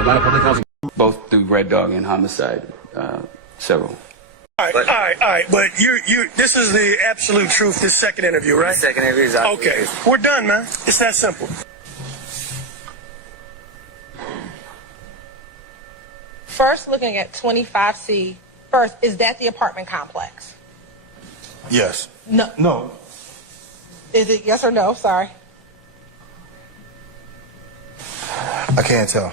Atlanta Public Housing. Both through Red Dog and homicide, several. All right. But this is the absolute truth, this second interview, right? The second interview is okay. We're done, man. It's that simple. First, looking at 25C, first, is that the apartment complex? Yes. No. Is it yes or no? Sorry. I can't tell.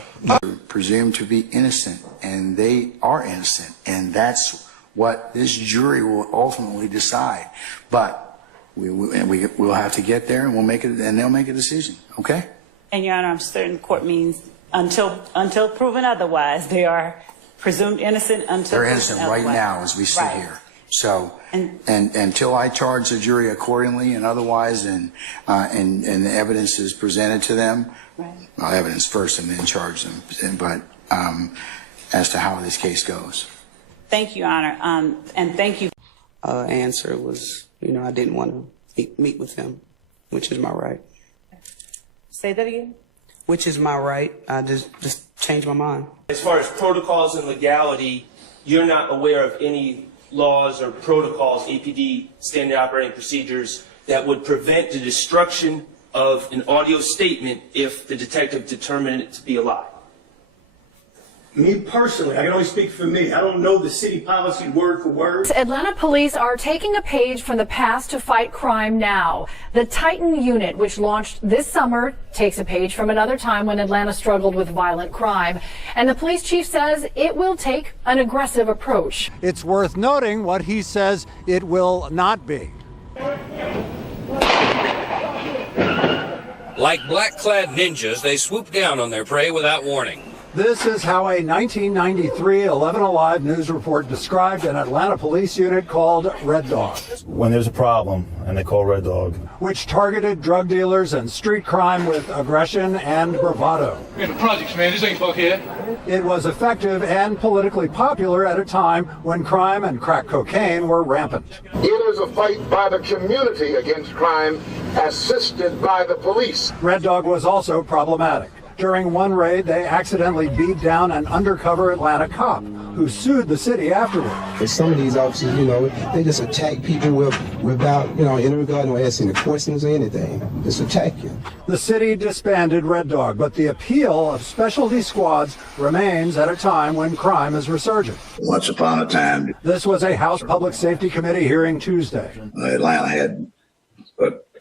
Presumed to be innocent, and they are innocent, and that's what this jury will ultimately decide. But we'll have to get there, and we'll make it, and they'll make a decision. Okay? And Your Honor, I'm certain the court means until proven otherwise, they are presumed innocent until they're innocent right now as we sit here. So, and until I charge the jury accordingly and otherwise, and the evidence is presented to them, well, evidence first and then charge them. But as to how this case goes. Thank you, Your Honor, and thank you. Answer was, I didn't want to meet with him, which is my right. Say that again. Which is my right. I just changed my mind. As far as protocols and legality, you're not aware of any laws or protocols, APD, standard operating procedures, that would prevent the destruction of an audio statement if the detective determined it to be a lie? Me personally, I can only speak for me. I don't know the city policy word for word. Atlanta police are taking a page from the past to fight crime now. The Titan unit, which launched this summer, takes a page from another time when Atlanta struggled with violent crime. And the police chief says it will take an aggressive approach. It's worth noting what he says it will not be. Like black-clad ninjas, they swoop down on their prey without warning. This is how a 1993 11 Alive news report described an Atlanta police unit called Red Dog. When there's a problem, and they call Red Dog. Which targeted drug dealers and street crime with aggression and bravado. In the projects, man, this ain't Buckhead. It was effective and politically popular at a time when crime and crack cocaine were rampant. It is a fight by the community against crime, assisted by the police. Red Dog was also problematic. During one raid, they accidentally beat down an undercover Atlanta cop who sued the city afterward. And some of these officers, they just attack people without, in regard to asking the questions or anything. Just attack you. The city disbanded Red Dog, but the appeal of specialty squads remains at a time when crime is resurgent. Once upon a time, this was a House Public Safety Committee hearing Tuesday. Atlanta had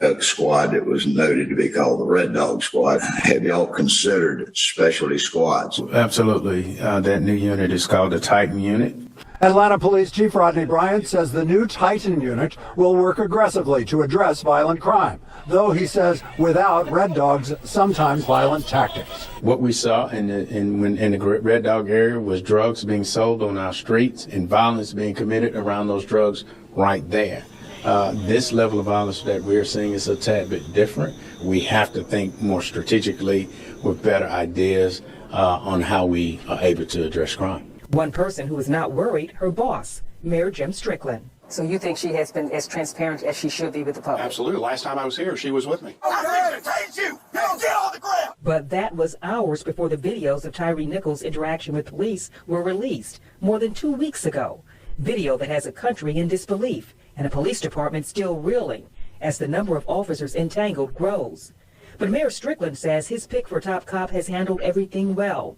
a squad that was noted to be called the Red Dog Squad. Have y'all considered specialty squads? Absolutely. That new unit is called the Titan unit. Atlanta Police Chief Rodney Bryant says the new Titan unit will work aggressively to address violent crime, though he says without Red Dog's sometimes violent tactics. What we saw in the Red Dog area was drugs being sold on our streets and violence being committed around those drugs right there. This level of violence that we're seeing is a tad bit different. We have to think more strategically with better ideas on how we are able to address crime. One person who is not worried, her boss, Mayor Jim Strickland. So you think she has been as transparent as she should be with the public? Absolutely. Last time I was here, she was with me. But that was hours before the videos of Tyree Nichols' interaction with police were released more than 2 weeks ago. Video that has a country in disbelief and a police department still reeling as the number of officers entangled grows. But Mayor Strickland says his pick for top cop has handled everything well,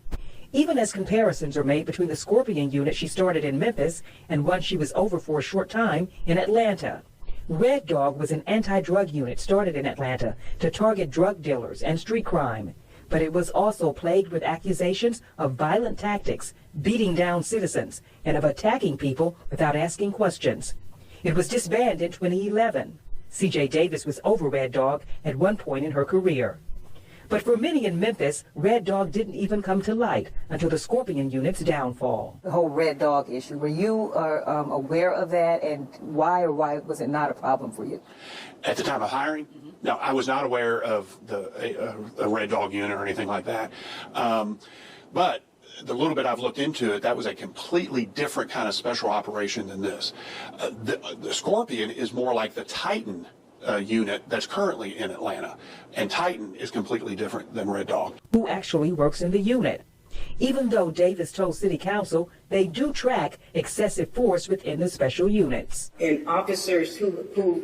even as comparisons are made between the Scorpion unit she started in Memphis and one she was over for a short time in Atlanta. Red Dog was an anti-drug unit started in Atlanta to target drug dealers and street crime, but it was also plagued with accusations of violent tactics, beating down citizens, and of attacking people without asking questions. It was disbanded in 2011. C.J. Davis was over Red Dog at one point in her career. But for many in Memphis, Red Dog didn't even come to light until the Scorpion unit's downfall. The whole Red Dog issue, were you aware of that, and why was it not a problem for you? At the time of hiring, no, I was not aware of a Red Dog unit or anything like that. But the little bit I've looked into it, that was a completely different kind of special operation than this. The Scorpion is more like the Titan unit that's currently in Atlanta, and Titan is completely different than Red Dog. Who actually works in the unit? even though Davis told City Council they do track excessive force within the special units. And officers who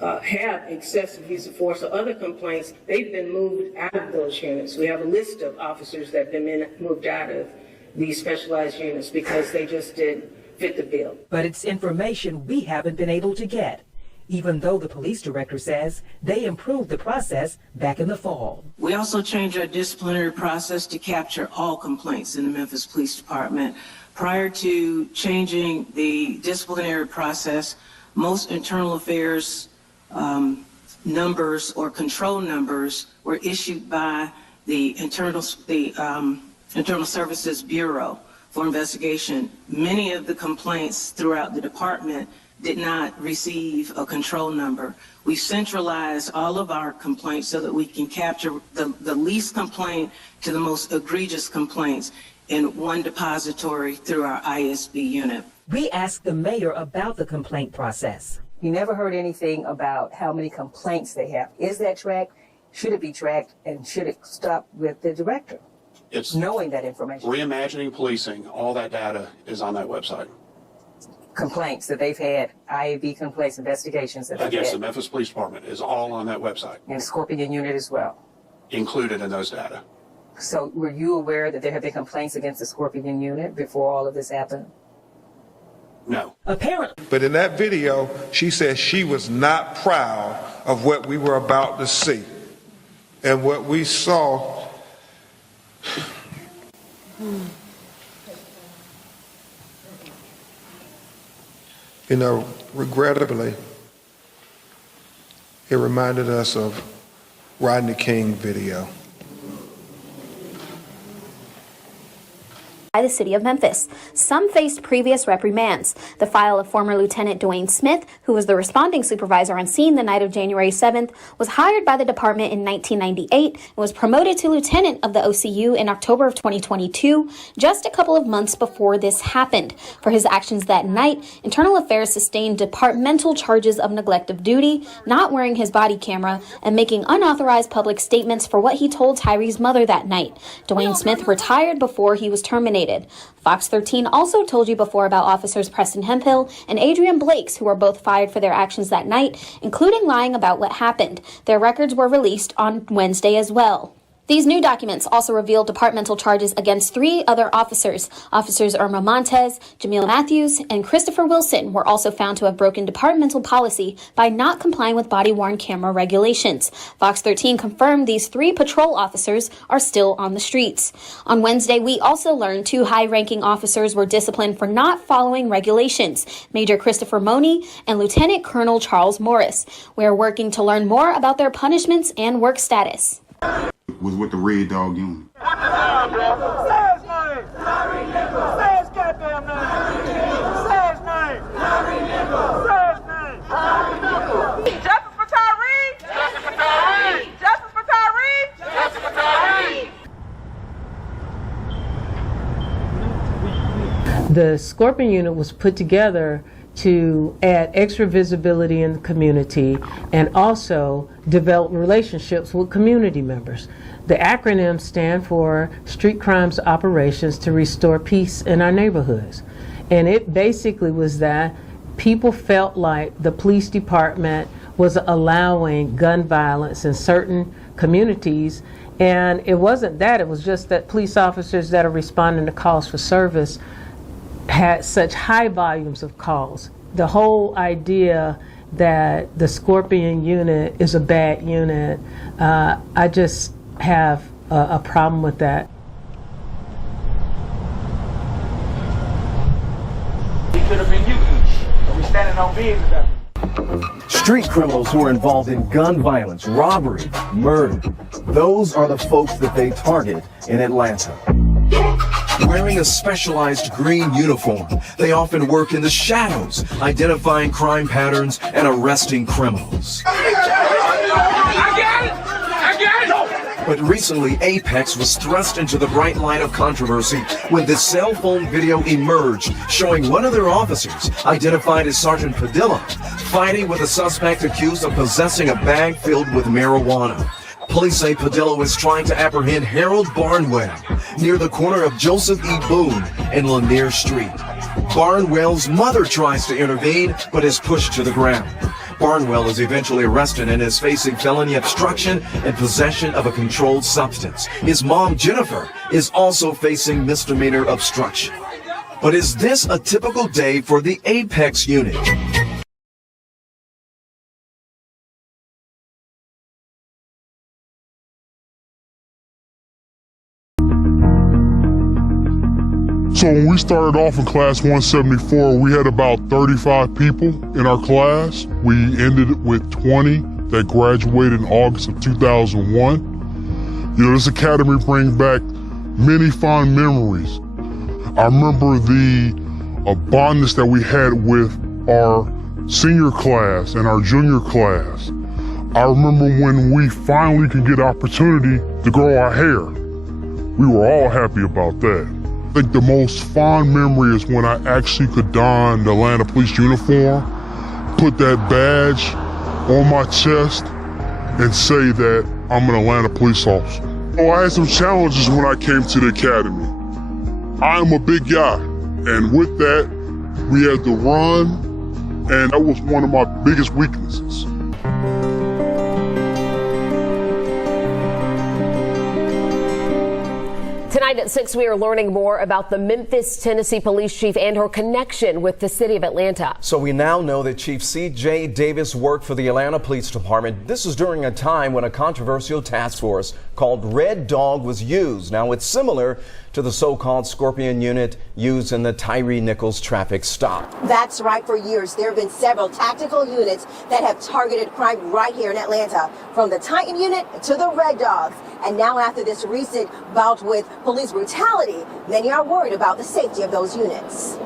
have excessive use of force or other complaints, they've been moved out of those units. We have a list of officers that have been moved out of these specialized units because they just didn't fit the bill. But it's information we haven't been able to get, even though the police director says they improved the process back in the fall. We also changed our disciplinary process to capture all complaints in the Memphis Police Department. Prior to changing the disciplinary process, most internal affairs numbers or control numbers were issued by the Internal Services Bureau for investigation. Many of the complaints throughout the department did not receive a control number. We centralized all of our complaints so that we can capture the least complaint to the most egregious complaints in one depository through our ISB unit. We asked the mayor about the complaint process. You never heard anything about how many complaints they have. Is that tracked? Should it be tracked? And should it stop with the director? It's knowing that information. Reimagining policing, all that data is on that website. Complaints that they've had, IAB complaints, investigations that they've had. Against the Memphis Police Department is all on that website. And Scorpion unit as well. Included in those data. So were you aware that there have been complaints against the Scorpion unit before all of this happened? No. Apparently. But in that video, she said she was not proud of what we were about to see. And what we saw, you know, regrettably, it reminded us of Rodney King video. By the city of Memphis. Some faced previous reprimands. The file of former Lieutenant Dwayne Smith, who was the responding supervisor on scene the night of January 7th, was hired by the department in 1998 and was promoted to lieutenant of the OCU in October of 2022, just a couple of months before this happened. For his actions that night, Internal Affairs sustained departmental charges of neglect of duty, not wearing his body camera, and making unauthorized public statements for what he told Tyree's mother that night. Dwayne Smith retired before he was terminated. Fox 13 also told you before about officers Preston Hemphill and Adrian Blakes, who were both fired for their actions that night, including lying about what happened. Their records were released on Wednesday as well. These new documents also reveal departmental charges against 3 other officers. Officers Irma Montez, Jamil Matthews, and Christopher Wilson were also found to have broken departmental policy by not complying with body-worn camera regulations. Fox 13 confirmed these 3 patrol officers are still on the streets. On Wednesday, we also learned 2 high-ranking officers were disciplined for not following regulations, Major Christopher Money and Lieutenant Colonel Charles Morris. We are working to learn more about their punishments and work status. Was with the Red Dog unit. What the hell, bro? Say his name! Say his goddamn name! Say his name! Say his name! Justice for Tyree! Justice for Tyree! Justice for Tyree! Justice for Tyree! The Scorpion unit was put together to add extra visibility in the community and also develop relationships with community members. The acronyms stand for Street Crimes Operations to Restore Peace in Our Neighborhoods. And it basically was that people felt like the police department was allowing gun violence in certain communities. And it wasn't that, it was just that police officers that are responding to calls for service had such high volumes of calls. The whole idea that the Scorpion unit is a bad unit, I just have a problem with that. He could have been you. We standing on business. Street criminals who are involved in gun violence, robbery, murder. Those are the folks that they target in Atlanta. Wearing a specialized green uniform, they often work in the shadows, identifying crime patterns and arresting criminals. But recently, Apex was thrust into the bright light of controversy when this cell phone video emerged showing one of their officers, identified as Sergeant Padilla, fighting with a suspect accused of possessing a bag filled with marijuana. Police say Padilla is trying to apprehend Harold Barnwell near the corner of Joseph E. Boone and Lanier Street. Barnwell's mother tries to intervene, but is pushed to the ground. Barnwell is eventually arrested and is facing felony obstruction and possession of a controlled substance. His mom, Jennifer, is also facing misdemeanor obstruction. But is this a typical day for the Apex unit? So when we started off in class 174, we had about 35 people in our class. We ended with 20 that graduated in August of 2001. You know, this academy brings back many fond memories. I remember the bondness that we had with our senior class and our junior class. I remember when we finally could get opportunity to grow our hair. We were all happy about that. I think the most fond memory is when I actually could don the Atlanta Police uniform, put that badge on my chest, and say that I'm an Atlanta police officer. Oh, I had some challenges when I came to the academy. I'm a big guy, and with that, we had to run, and that was one of my biggest weaknesses. Tonight at 6, we are learning more about the Memphis, Tennessee police chief and her connection with the city of Atlanta. So we now know that Chief C.J. Davis worked for the Atlanta Police Department. This was during a time when a controversial task force called Red Dog was used. Now it's similar to the so-called Scorpion unit used in the Tyree Nichols traffic stop. That's right. For years, there have been several tactical units that have targeted crime right here in Atlanta, from the Titan unit to the Red Dogs. And now after this recent bout with police brutality, many are worried about the safety of those units.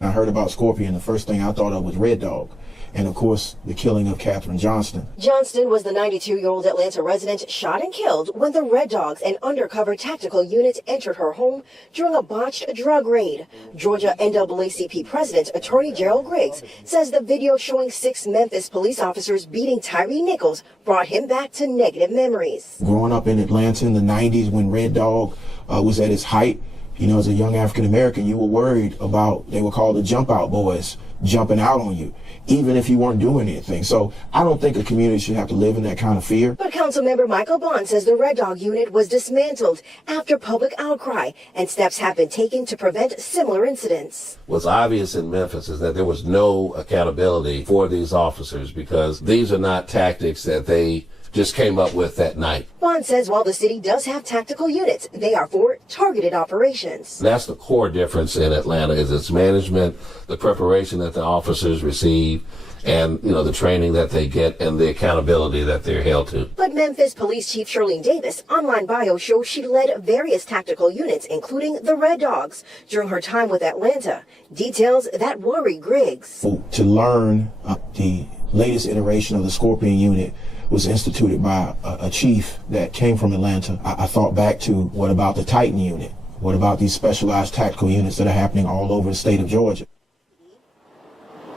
I heard about Scorpion. The first thing I thought of was Red Dog. And of course, the killing of Catherine Johnston. Johnston was the 92-year-old Atlanta resident shot and killed when the Red Dogs, an undercover tactical unit, entered her home during a botched drug raid. Georgia NAACP President Attorney Gerald Griggs says the video showing 6 Memphis police officers beating Tyree Nichols brought him back to negative memories. Growing up in Atlanta in the 90s when Red Dog was at its height, you know, as a young African American, you were worried about, they were called the jump out boys, jumping out on you, even if you weren't doing anything. So I don't think a community should have to live in that kind of fear. But Councilmember Michael Bond says the Red Dog unit was dismantled after public outcry, and steps have been taken to prevent similar incidents. What's obvious in Memphis is that there was no accountability for these officers, because these are not tactics that they just came up with that night. Bond says while the city does have tactical units, they are for targeted operations. That's the core difference in Atlanta, is its management, the preparation that the officers receive, and, you know, the training that they get and the accountability that they're held to. But Memphis Police Chief Shirlene Davis' online bio shows she led various tactical units, including the Red Dogs, during her time with Atlanta. Details that worry Griggs. To learn the latest iteration of the Scorpion unit was instituted by a chief that came from Atlanta. I thought back to, what about the Titan unit? What about these specialized tactical units that are happening all over the state of Georgia?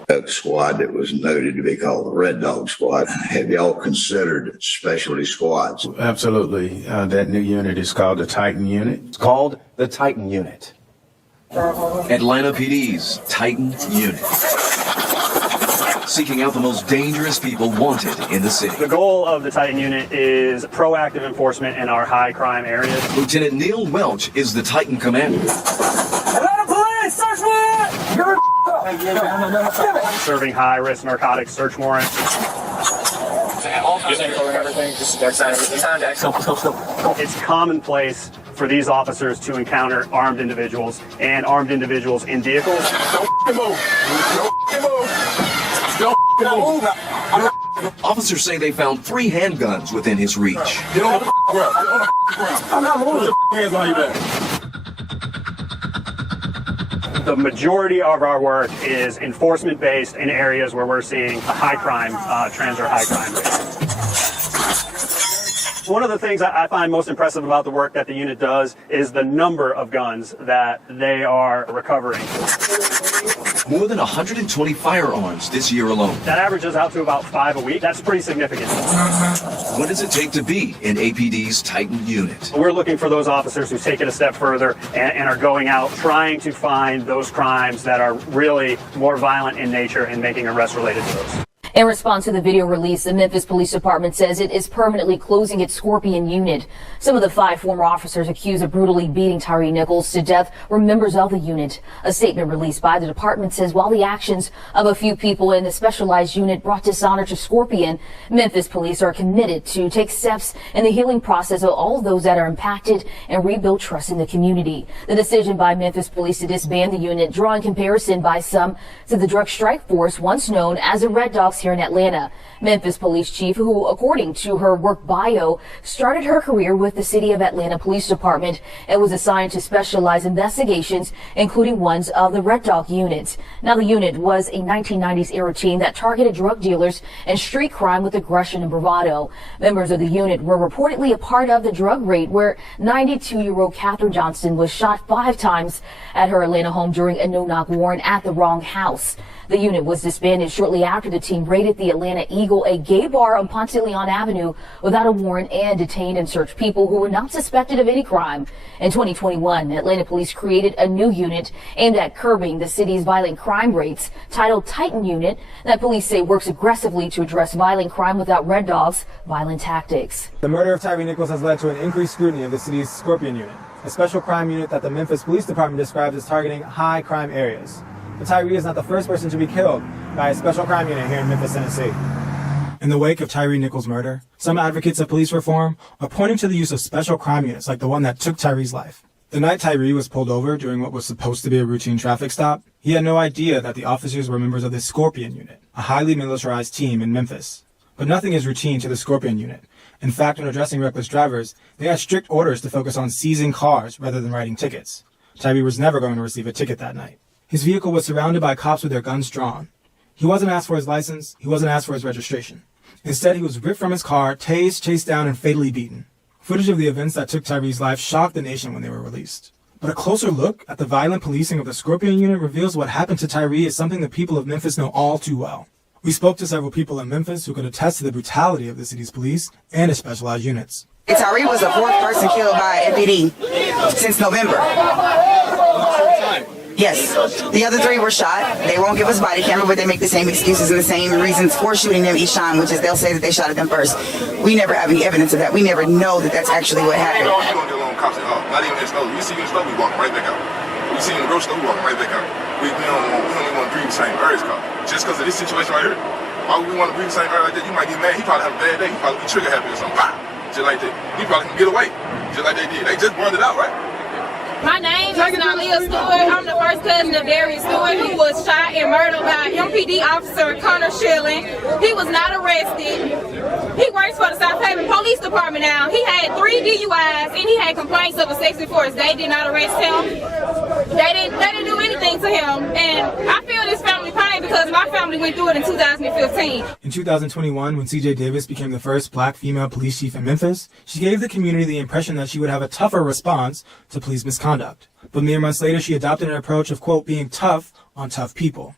A squad that was noted to be called the Red Dog Squad. Have y'all considered specialty squads? Absolutely. That new unit is called the Titan unit. It's called the Titan unit. Atlanta PD's Titan unit. Seeking out the most dangerous people wanted in the city. The goal of the Titan unit is proactive enforcement in our high crime areas. Lieutenant Neil Welch is the Titan commander. Atlanta police, search warrant! Serving high-risk narcotics search warrants. It's commonplace for these officers to encounter armed individuals and armed individuals in vehicles. Officers say they found 3 handguns within his reach. Get on the ground. Get on the ground. I'm not moving. Hands on your back. The majority of our work is enforcement-based in areas where we're seeing a high crime trends or high crime rates. One of the things I find most impressive about the work that the unit does is the number of guns that they are recovering. More than 120 firearms this year alone. That averages out to about 5 a week. That's pretty significant. What does it take to be in APD's Titan unit? We're looking for those officers who take it a step further and are going out trying to find those crimes that are really more violent in nature and making arrests related to those. In response to the video release, the Memphis Police Department says it is permanently closing its Scorpion unit. Some of the 5 former officers accused of brutally beating Tyre Nichols to death were members of the unit. A statement released by the department says while the actions of a few people in the specialized unit brought dishonor to Scorpion, Memphis police are committed to take steps in the healing process of all of those that are impacted and rebuild trust in the community. The decision by Memphis police to disband the unit, drawing comparison by some to the drug strike force once known as the Red Dogs here in Atlanta. Memphis police chief, who according to her work bio, started her career with the City of Atlanta Police Department and was assigned to specialized investigations, including ones of the Red Dog unit. Now, the unit was a 1990s era team that targeted drug dealers and street crime with aggression and bravado. Members of the unit were reportedly a part of the drug raid where 92-year-old Katherine Johnston was shot 5 times at her Atlanta home during a no-knock warrant at the wrong house. The unit was disbanded shortly after the team raided the Atlanta Eagle, a gay bar on Ponce de Leon Avenue, without a warrant and detained and searched people who were not suspected of any crime. In 2021, Atlanta police created a new unit aimed at curbing the city's violent crime rates, titled Titan Unit, that police say works aggressively to address violent crime without Red Dogs' violent tactics. The murder of Tyre Nichols has led to an increased scrutiny of the city's Scorpion unit, a special crime unit that the Memphis Police Department describes as targeting high crime areas. But Tyre is not the first person to be killed by a special crime unit here in Memphis, Tennessee. In the wake of Tyre Nichols' murder, some advocates of police reform are pointing to the use of special crime units like the one that took Tyre's life. The night Tyre was pulled over during what was supposed to be a routine traffic stop, he had no idea that the officers were members of the Scorpion unit, a highly militarized team in Memphis. But nothing is routine to the Scorpion unit. In fact, when addressing reckless drivers, they had strict orders to focus on seizing cars rather than writing tickets. Tyre was never going to receive a ticket that night. His vehicle was surrounded by cops with their guns drawn. He wasn't asked for his license. He wasn't asked for his registration. Instead, he was ripped from his car, tased, chased down, and fatally beaten. Footage of the events that took Tyre's life shocked the nation when they were released. But a closer look at the violent policing of the Scorpion unit reveals what happened to Tyre is something the people of Memphis know all too well. We spoke to several people in Memphis who could attest to the brutality of the city's police and its specialized units. Tyre was the 4th person killed by MPD since November. Yes. The other 3 were shot. They won't give us body camera, but they make the same excuses and the same reasons for shooting them each time, which is they'll say that they shot at them first. We never have any evidence of that. We never know that that's actually what happened. You don't get along cops at all. Not even in the store. We see you in the store, we walk right back out. We see you in the grocery store, we walk right back out. We don't want to breathe the same air as cops. Just because of this situation right here, why would we want to breathe the same air like that? You might get mad. He probably have a bad day. He probably be trigger happy or something. Pop! Just like that. He probably can get away. Just like they did. They just burned it out, right? My name is Nalia Stewart. I'm the first cousin of Darius Stewart, who was shot and murdered by MPD officer Connor Schilling. He was not arrested. He works for the South Haven Police Department now. He had 3 DUIs and he had complaints of a sexual force. They did not arrest him. They didn't do anything to him. And I feel this family pain because my family went through it in 2015. In 2021, when C.J. Davis became the first black female police chief in Memphis, she gave the community the impression that she would have a tougher response to police misconduct. But mere months later, she adopted an approach of, quote, being tough on tough people.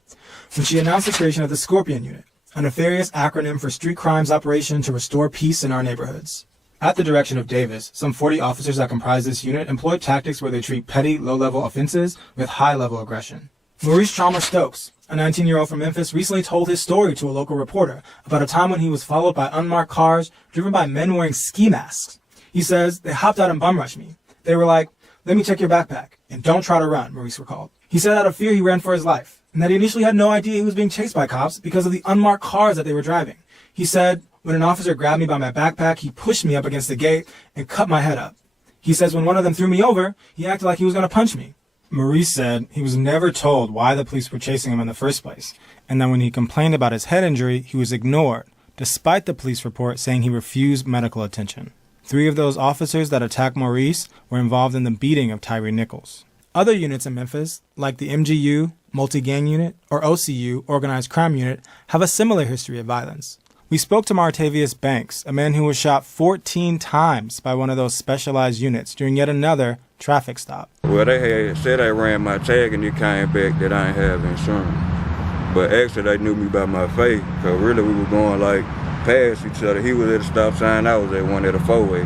When she announced the creation of the Scorpion Unit, a nefarious acronym for street crimes operation to restore peace in our neighborhoods. At the direction of Davis, some 40 officers that comprise this unit employ tactics where they treat petty, low-level offenses with high-level aggression. Maurice Chalmers Stokes, a 19-year-old from Memphis, recently told his story to a local reporter about a time when he was followed by unmarked cars driven by men wearing ski masks. He says, they hopped out and bum-rushed me. They were like, let me check your backpack, and don't try to run, Maurice recalled. He said out of fear he ran for his life, and that he initially had no idea he was being chased by cops because of the unmarked cars that they were driving. He said, when an officer grabbed me by my backpack, he pushed me up against the gate and cut my head up. He says when one of them threw me over, he acted like he was going to punch me. Maurice said he was never told why the police were chasing him in the first place, and that when he complained about his head injury, he was ignored, despite the police report saying he refused medical attention. 3 of those officers that attacked Maurice were involved in the beating of Tyre Nichols. Other units in Memphis, like the MGU, Multi-Gang Unit, or OCU, Organized Crime Unit, have a similar history of violence. We spoke to Martavius Banks, a man who was shot 14 times by one of those specialized units during yet another traffic stop. Well, they had said I ran my tag and it came back that I ain't have insurance. But actually they knew me by my face, because really we were going like passed each other. He was at a stop sign, I was at one at a four-way.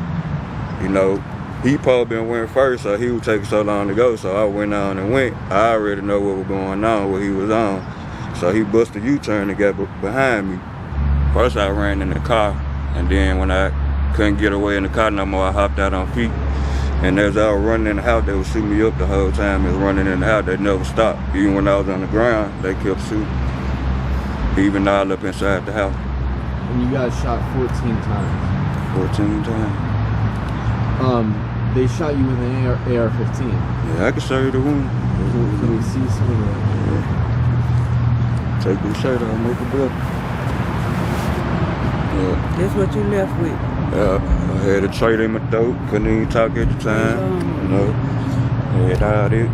You know, he probably went first, so he was taking so long to go, so I went on and went. I already know what was going on, what he was on. So he busted a U-turn and got behind me. First I ran in the car, and then when I couldn't get away in the car no more, I hopped out on feet. And as I was running in the house, they would shoot me up the whole time. I was running in the house, they never stopped. Even when I was on the ground, they kept shooting. Even all up inside the house. And you got shot 14 times. 14 times. They shot you with an AR-15. Yeah, I can show you the wound. Can we see some of that? Yeah. Take the shirt off, make it better. Yeah. That's what you left with? Yeah, I had a trait in my throat, couldn't even talk at the time, you know. I had all that.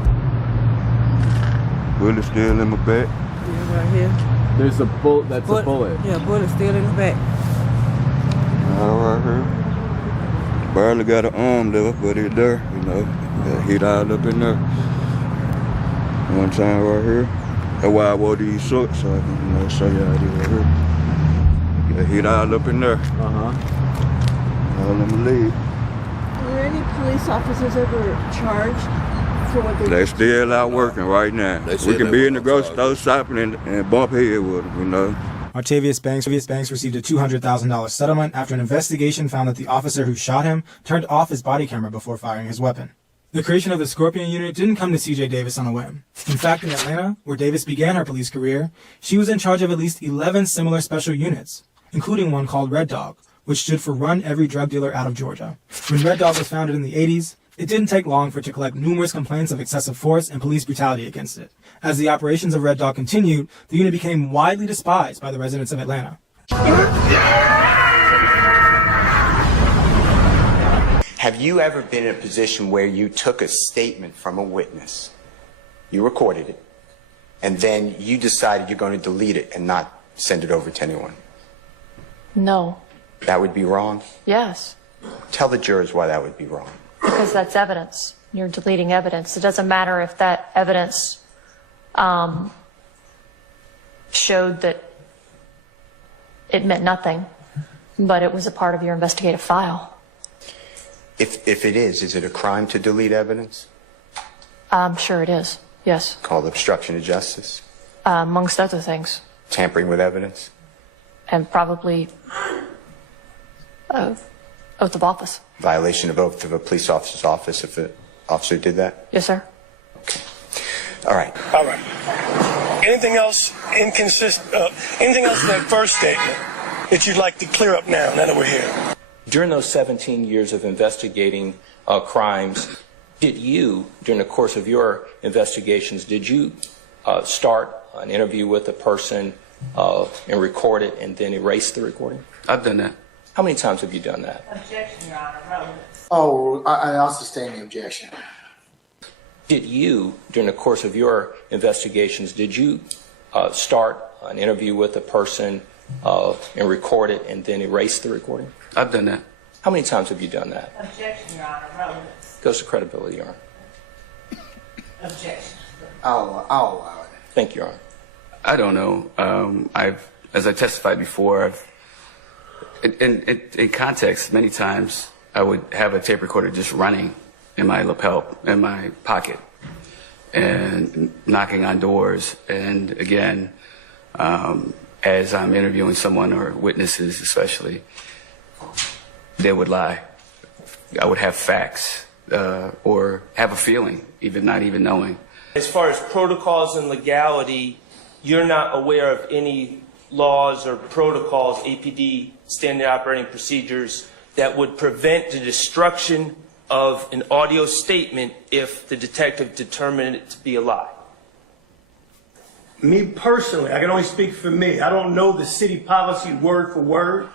Bullet still in my back. Yeah, right here. There's a bullet, that's a bullet. Yeah, bullet still in the back. All right here. Barely got an arm left, but it's there, you know. Got hit all up in there. One time right here. That's why I wore these shorts, so I can, you know, show y'all this right here. Got hit all up in there. All in my leg. Were any police officers ever charged for what they did? They still out working right now. We can be in the grocery store shopping and bump head with them, you know. Martavius Banks received a $200,000 settlement after an investigation found that the officer who shot him turned off his body camera before firing his weapon. The creation of the Scorpion unit didn't come to C.J. Davis on a whim. In fact, in Atlanta, where Davis began her police career, she was in charge of at least 11 similar special units, including one called Red Dog, which stood for Run Every Drug Dealer Out of Georgia. When Red Dog was founded in the 80s, it didn't take long for it to collect numerous complaints of excessive force and police brutality against it. As the operations of Red Dog continued, the unit became widely despised by the residents of Atlanta. Have you ever been in a position where you took a statement from a witness, you recorded it, and then you decided you're going to delete it and not send it over to anyone? No. That would be wrong? Yes. Tell the jurors why that would be wrong. Because that's evidence. You're deleting evidence. It doesn't matter if that evidence showed that it meant nothing, but it was a part of your investigative file. If it is it a crime to delete evidence? I'm sure it is, yes. Called obstruction of justice? Amongst other things. Tampering with evidence? And probably oath of office. Violation of oath of a police officer's office if an officer did that? Yes, sir. Okay. All right. All right. Anything else anything else in that first statement that you'd like to clear up now that we're here? During those 17 years of investigating crimes, did you, during the course of your investigations, did you start an interview with a person and record it and then erase the recording? I've done that. How many times have you done that? Objection, Your Honor. Relevance. Oh, I'll sustain the objection. Did you, during the course of your investigations, did you start an interview with a person and record it and then erase the recording? I've done that. How many times have you done that? Objection, Your Honor. Relevance. Goes to credibility, Your Honor. Objection. I'll allow it. Thank you, Your Honor. I don't know. As I testified before, in context, many times I would have a tape recorder just running in my lapel, in my pocket, and knocking on doors. And again, as I'm interviewing someone or witnesses especially, they would lie. I would have facts or have a feeling, even not even knowing. As far as protocols and legality, you're not aware of any laws or protocols, APD, standard operating procedures, that would prevent the destruction of an audio statement if the detective determined it to be a lie? Me personally, I can only speak for me. I don't know the city policy word for word.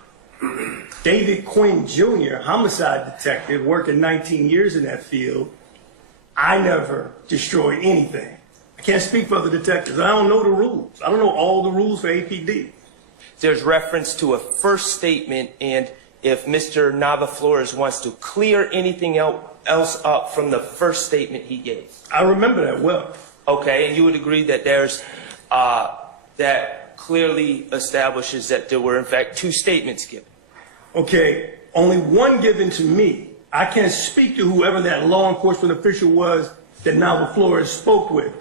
David Quinn Jr., homicide detective, working 19 years in that field, I never destroyed anything. I can't speak for other detectives. I don't know the rules. I don't know all the rules for APD. There's reference to a first statement, and if Mr. Nava Flores wants to clear anything else up from the first statement he gave. I remember that well. Okay, and you would agree that there's that clearly establishes that there were, in fact, 2 statements given. Okay, only one given to me. I can't speak to whoever that law enforcement official was that Nava Flores spoke with.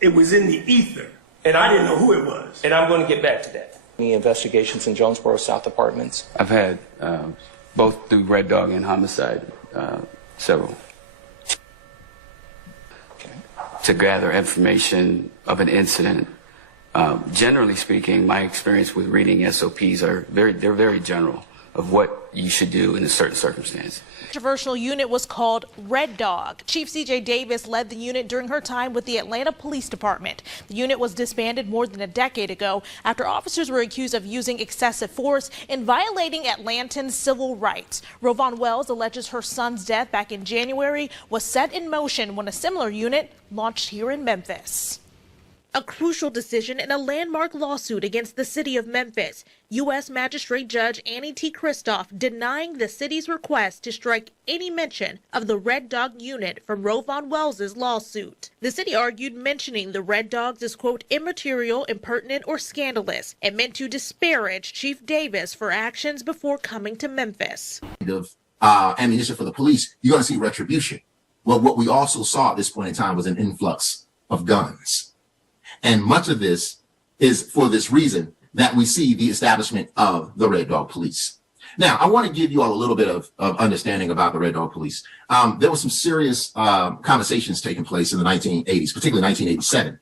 It was in the ether, and I didn't know who it was. And I'm going to get back to that. Any investigations in Jonesboro South Apartments? I've had both through Red Dog and Homicide, several. To gather information of an incident. Generally speaking, my experience with reading SOPs they're very general of what you should do in a certain circumstance. Controversial unit was called Red Dog. Chief C.J. Davis led the unit during her time with the Atlanta Police Department. The unit was disbanded more than a decade ago after officers were accused of using excessive force and violating Atlantans' civil rights. Rovon Wells alleges her son's death back in January was set in motion when a similar unit launched here in Memphis. A crucial decision in a landmark lawsuit against the city of Memphis. U.S. Magistrate Judge Annie T. Kristoff denying the city's request to strike any mention of the Red Dog unit from Rovon Wells' lawsuit. The city argued mentioning the Red Dogs is, quote, immaterial, impertinent, or scandalous, and meant to disparage Chief Davis for actions before coming to Memphis. Ammunition for the police, you're going to see retribution. Well, what we also saw at this point in time was an influx of guns. And much of this is for this reason that we see the establishment of the Red Dog Police. Now, I want to give you all a little bit of understanding about the Red Dog Police. There were some serious conversations taking place in the 1980s, particularly 1987,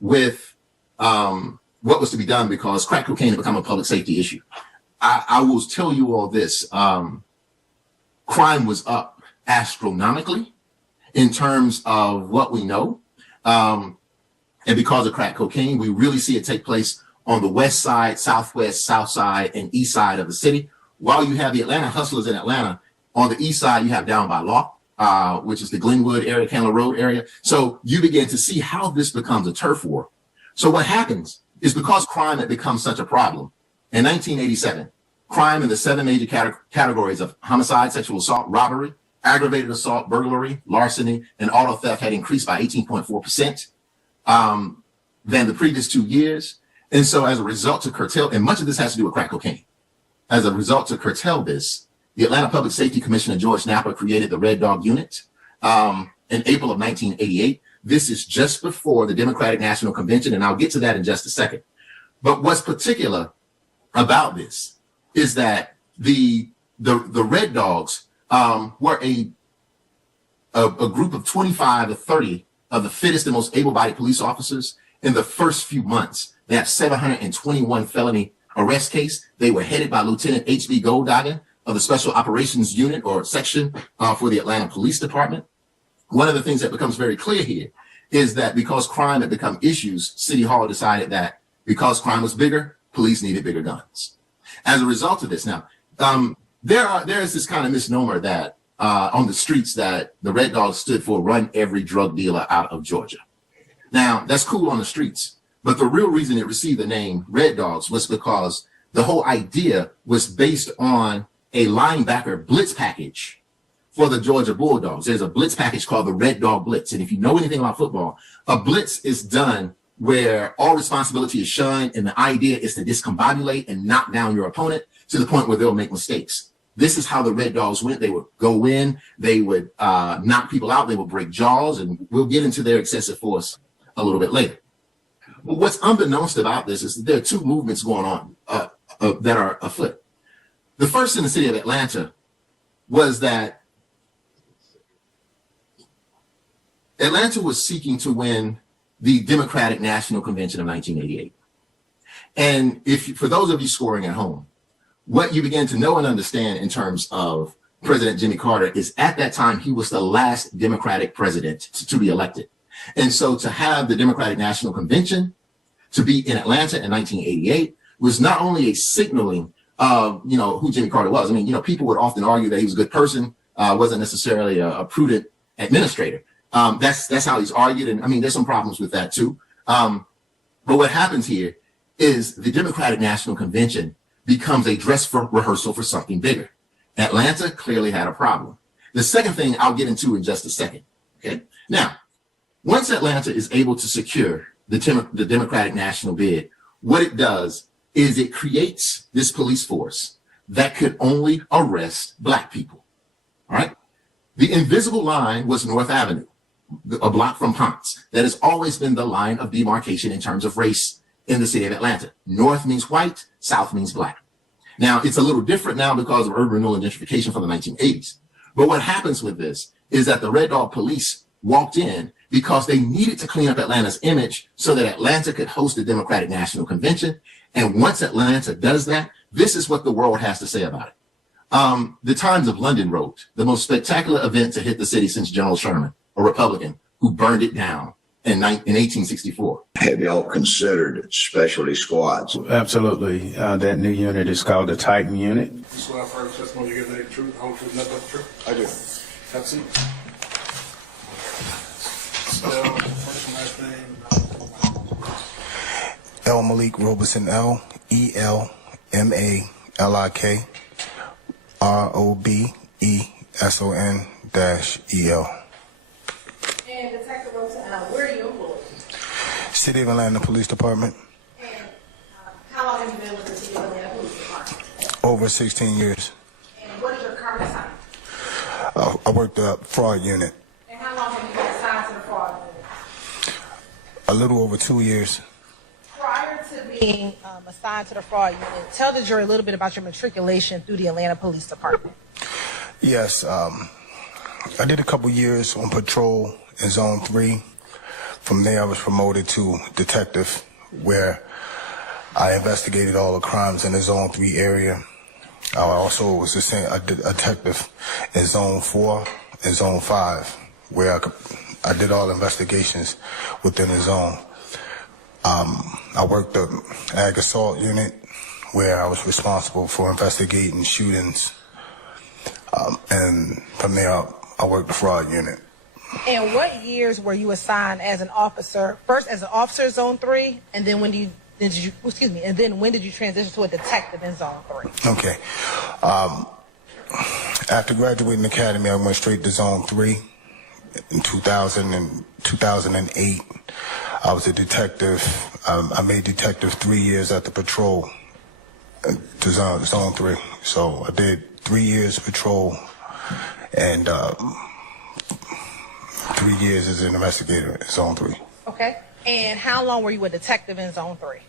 with what was to be done because crack cocaine had become a public safety issue. I will tell you all this. Crime was up astronomically in terms of what we know. And because of crack cocaine, we really see it take place on the west side, southwest, south side, and east side of the city. While you have the Atlanta hustlers in Atlanta, on the east side, you have Down by Law, which is the Glenwood area, Candler Road area. So you begin to see how this becomes a turf war. So what happens is because crime had become such a problem, in 1987, crime in the 7 major categories of homicide, sexual assault, robbery, aggravated assault, burglary, larceny, and auto theft had increased by 18.4%. Than the previous 2 years. And so as a result to curtail, and much of this has to do with crack cocaine. As a result to curtail this, the Atlanta Public Safety Commissioner, George Napper, created the Red Dog Unit in April of 1988. This is just before the Democratic National Convention, and I'll get to that in just a second. But what's particular about this is that the Red Dogs were a group of 25 to 30 of the fittest and most able-bodied police officers in the first few months. They have 721 felony arrest case. They were headed by Lieutenant H.B. Goldhagen of the Special Operations Unit or Section for the Atlanta Police Department. One of the things that becomes very clear here is that because crime had become issues, City Hall decided that because crime was bigger, police needed bigger guns. As a result of this, now, there is this kind of misnomer that on the streets that the Red Dogs stood for run every drug dealer out of Georgia. Now, that's cool on the streets, but the real reason it received the name Red Dogs was because the whole idea was based on a linebacker blitz package for the Georgia Bulldogs. There's a blitz package called the Red Dog Blitz. And if you know anything about football, a blitz is done where all responsibility is shunned, and the idea is to discombobulate and knock down your opponent to the point where they'll make mistakes. This is how the Red Dogs went. They would go in, they would knock people out, they would break jaws, and we'll get into their excessive force a little bit later. But what's unbeknownst about this is that there are 2 movements going on that are afoot. The first in the city of Atlanta was that Atlanta was seeking to win the Democratic National Convention of 1988. And for those of you scoring at home, what you began to know and understand in terms of President Jimmy Carter is at that time, he was the last Democratic president to be elected. And so to have the Democratic National Convention to be in Atlanta in 1988 was not only a signaling of, who Jimmy Carter was. I mean, people would often argue that he was a good person, wasn't necessarily a prudent administrator. That's how he's argued. And I mean, there's some problems with that too. But what happens here is the Democratic National Convention becomes a dress rehearsal for something bigger. Atlanta clearly had a problem. The second thing I'll get into in just a second. Okay. Now, once Atlanta is able to secure the Democratic National bid, what it does is it creates this police force that could only arrest black people. All right. The invisible line was North Avenue, a block from Ponce. That has always been the line of demarcation in terms of race in the city of Atlanta. North means white, south means black. Now, it's a little different now because of urban renewal and gentrification from the 1980s. But what happens with this is that the Red Dog Police walked in because they needed to clean up Atlanta's image so that Atlanta could host the Democratic National Convention. And once Atlanta does that, this is what the world has to say about it. The Times of London wrote, the most spectacular event to hit the city since General Sherman, a Republican, who burned it down in 1864. Have y'all considered specialty squads? Absolutely. That new unit is called the Titan Unit. You swear first testimony you give the truth, the whole truth, nothing but the truth? I do. Have a seat. Spell first and last name. L. Malik Robeson, L-E-L-M-A-L-I-K R-O-B-E-S-O-N-E-L. And Detective Robeson, where are you employed? City of Atlanta Police Department. And how long have you been with the City of Atlanta Police Department? Over 16 years. And what is your current assignment? I worked the fraud unit. And how long have you been assigned to the fraud unit? A little over 2 years. Prior to being assigned to the fraud unit, tell the jury a little bit about your matriculation through the Atlanta Police Department. Yes, I did a couple years on patrol in Zone 3. From there, I was promoted to detective, where I investigated all the crimes in the Zone 3 area. I also was a detective in Zone 4 and Zone 5, where I did all investigations within the zone. I worked the Ag Assault Unit, where I was responsible for investigating shootings. And from there, I worked the Fraud Unit. And what years were you assigned as an officer? First as an officer in Zone 3, and then when did you transition to a detective in Zone 3? Okay. After graduating the academy, I went straight to Zone 3 in 2008. I was a detective. I made detective 3 years at the patrol to Zone 3. So I did 3 years patrol and 3 years as an investigator in Zone 3. Okay. And how long were you a detective in Zone 3?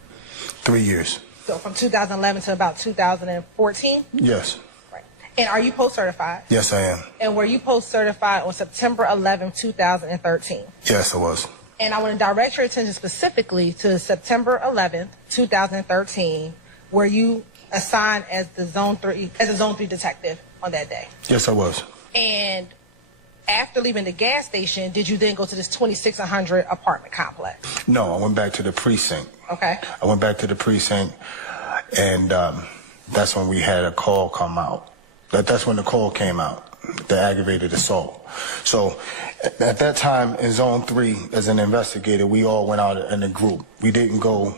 3 years. So from 2011 to about 2014? Yes. Right. And are you post-certified? Yes, I am. And were you post-certified on September 11, 2013? Yes, I was. And I want to direct your attention specifically to September 11th, 2013, where you assigned as a Zone 3 detective on that day. Yes, I was. And after leaving the gas station, did you then go to this 2600 apartment complex? No, I went back to the precinct. Okay. I went back to the precinct, and that's when we had a call come out. That's when the call came out, the aggravated assault. So at that time in Zone 3, as an investigator, we all went out in a group. We didn't go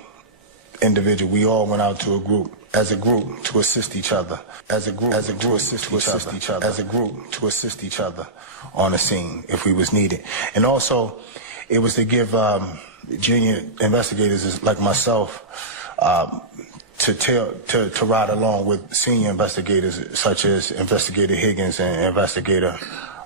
individual. We all went out to a group, as a group, to assist each other. As a group, to assist each other. As a group, to assist each other on the scene if we was needed. And also, it was to give junior investigators like myself to ride along with senior investigators such as Investigator Higgins and Investigator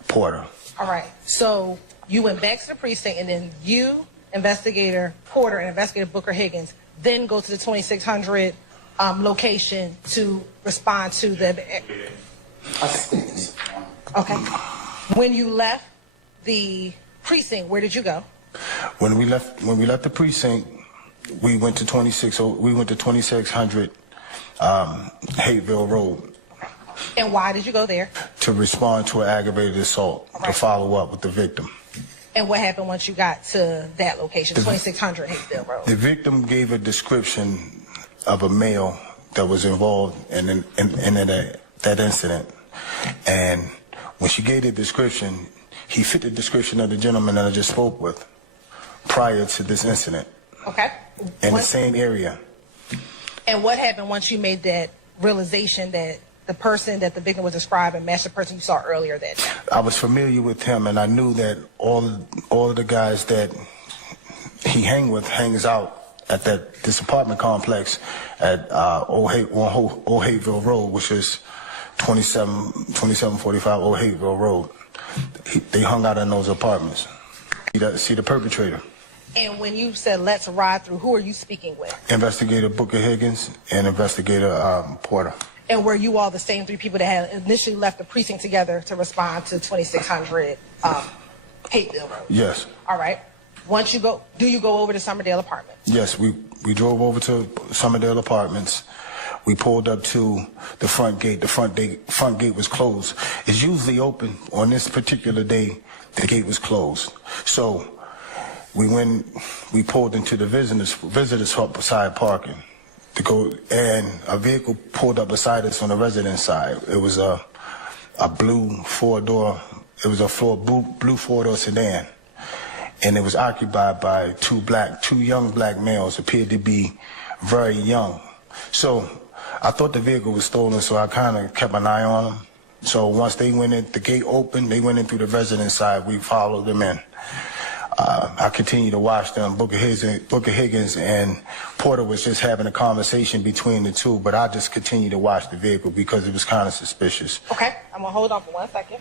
Porter. All right. So you went back to the precinct, and then you, Investigator Porter, and Investigator Booker Higgins then go to the 2600 location to respond to the... Okay. When you left the precinct, where did you go? When we left the precinct, we went to 2600 Hateville Road. And why did you go there? To respond to an aggravated assault, to follow up with the victim. And what happened once you got to that location, 2600 Hateville Road? The victim gave a description of a male that was involved in that incident. And when she gave the description, he fit the description of the gentleman that I just spoke with prior to this incident. Okay. In the same area. And what happened once you made that realization that the person that the victim was describing matched the person you saw earlier that day? I was familiar with him, and I knew that all of the guys that he hangs out at this apartment complex at Old Hateville Road, which is 2745 Old Hateville Road. They hung out in those apartments. See the perpetrator. And when you said let's ride through, who are you speaking with? Investigator Booker Higgins and Investigator Porter. And were you all the same three people that had initially left the precinct together to respond to 2600 Hateville Road? Yes. All right. Once you go, do you go over to Summerdale Apartments? Yes, we drove over to Summerdale Apartments. We pulled up to the front gate. The front gate was closed. It's usually open. On this particular day, the gate was closed. So we pulled into the visitors side parking to go, and a vehicle pulled up beside us on the residence side. It was a blue four-door. It was a blue four-door sedan, and it was occupied by two young black males, appeared to be very young. So I thought the vehicle was stolen, so I kind of kept an eye on them. So once they went in, the gate opened, they went in through the residence side, we followed them in. I continued to watch them. Booker Higgins and Porter was just having a conversation between the two, but I just continued to watch the vehicle because it was kind of suspicious. Okay, I'm going to hold on for 1 second.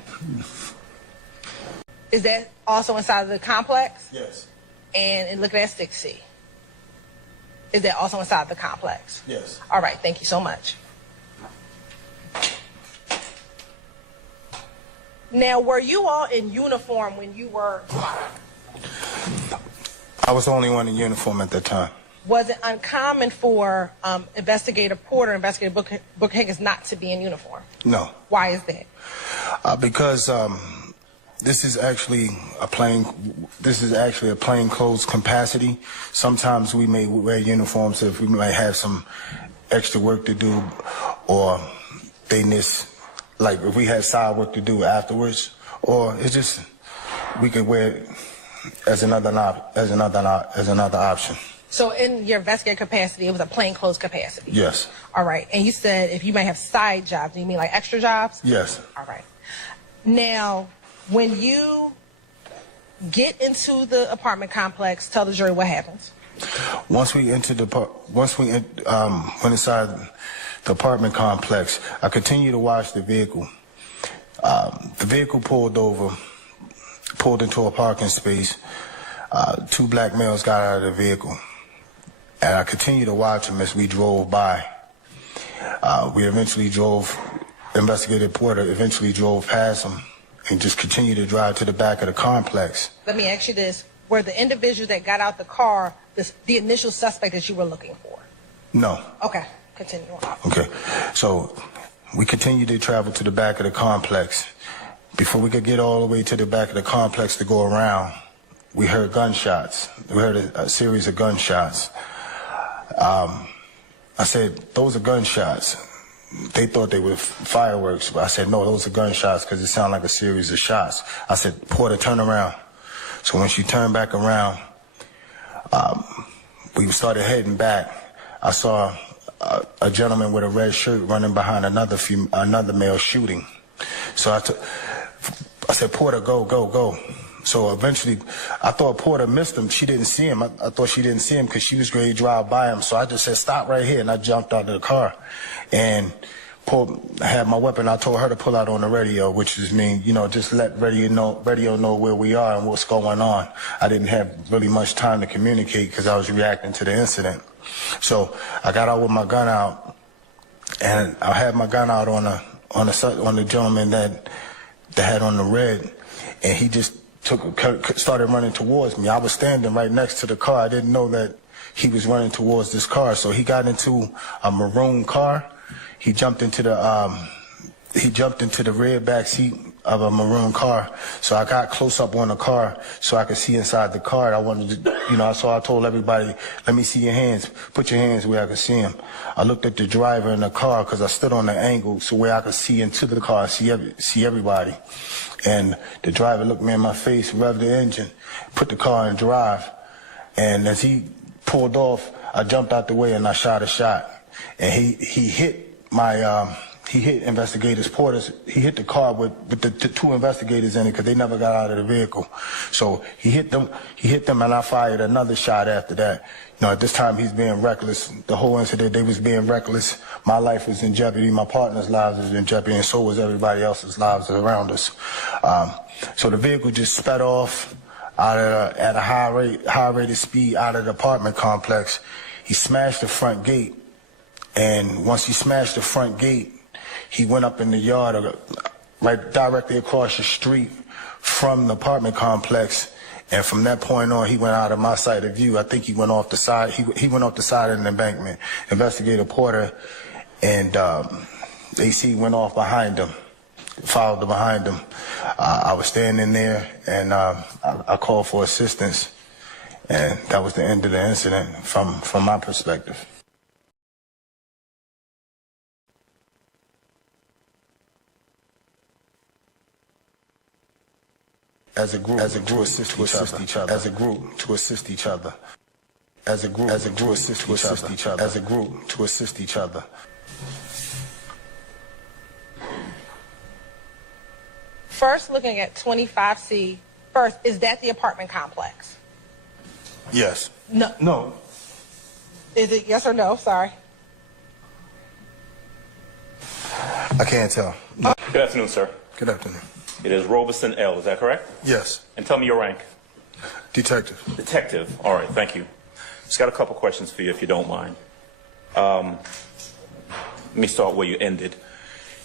Is that also inside of the complex? Yes. And looking at 6C. Is that also inside the complex? Yes. All right, thank you so much. Now, were you all in uniform when you were... I was the only one in uniform at that time. Was it uncommon for Investigator Porter, Investigator Booker Higgins not to be in uniform? No. Why is that? Because this is actually a plain clothes capacity. Sometimes we may wear uniforms if we might have some extra work to do, or they miss, like if we had side work to do afterwards, or it's just we could wear it as another option. So in your investigator capacity, it was a plain clothes capacity? Yes. All right. And you said if you may have side jobs, do you mean like extra jobs? Yes. All right. Now, when you get into the apartment complex, tell the jury what happens. Once we went inside the apartment complex, I continued to watch the vehicle. The vehicle pulled into a parking space. Two black males got out of the vehicle, and I continued to watch them as we drove by. Investigator Porter eventually drove past them and just continued to drive to the back of the complex. Let me ask you this. Were the individuals that got out the car the initial suspect that you were looking for? No. Okay, continue on. Okay, so we continued to travel to the back of the complex. Before we could get all the way to the back of the complex to go around, we heard gunshots. We heard a series of gunshots. I said, those are gunshots. They thought they were fireworks, but I said, no, those are gunshots because it sounded like a series of shots. I said, Porter, turn around. So when she turned back around, we started heading back. I saw a gentleman with a red shirt running behind another male shooting. So I said, Porter, go, go, go. So eventually, I thought Porter missed him. She didn't see him. I thought she didn't see him because she was ready to drive by him. So I just said, stop right here. And I jumped out of the car and had my weapon. I told her to pull out on the radio, which is mean, just let radio know where we are and what's going on. I didn't have really much time to communicate because I was reacting to the incident. So I got out with my gun out, and I had my gun out on the gentleman that had on the red, and he just started running towards me. I was standing right next to the car. I didn't know that he was running towards this car. So he got into a maroon car. He jumped into the rear back seat of a maroon car. So I got close up on the car so I could see inside the car. I wanted to, so I told everybody, let me see your hands. Put your hands where I could see them. I looked at the driver in the car because I stood on the angle so where I could see into the car, see everybody. And the driver looked me in my face, revved the engine, put the car in drive. And as he pulled off, I jumped out the way and I shot a shot. And he hit my he hit investigators, Porter's. He hit the car with the two investigators in it because they never got out of the vehicle. So he hit them, and I fired another shot after that. You know, at this time he's being reckless. The whole incident, they was being reckless. My life was in jeopardy. My partner's lives was in jeopardy, and so was everybody else's lives around us. So the vehicle just sped off at a high rate of speed out of the apartment complex. He smashed the front gate, and once he smashed the front gate, he went up in the yard, right directly across the street from the apartment complex. And from that point on, he went out of my sight of view. I think he went off the side. He went off the side of the embankment. Investigator Porter and AC went off behind him, followed behind him. I was standing there, and I called for assistance, and that was the end of the incident from my perspective. As a group to assist each other. As a group to assist each other. As a group to assist each other. As a group to assist each other. First, looking at 25C, first, is that the apartment complex? Yes. No. No. Is it yes or no? Sorry. I can't tell. Good afternoon, sir. Good afternoon. It is Robeson L., is that correct? Yes. And tell me your rank. Detective. Detective. All right, thank you. Just got a couple questions for you, if you don't mind. Let me start where you ended.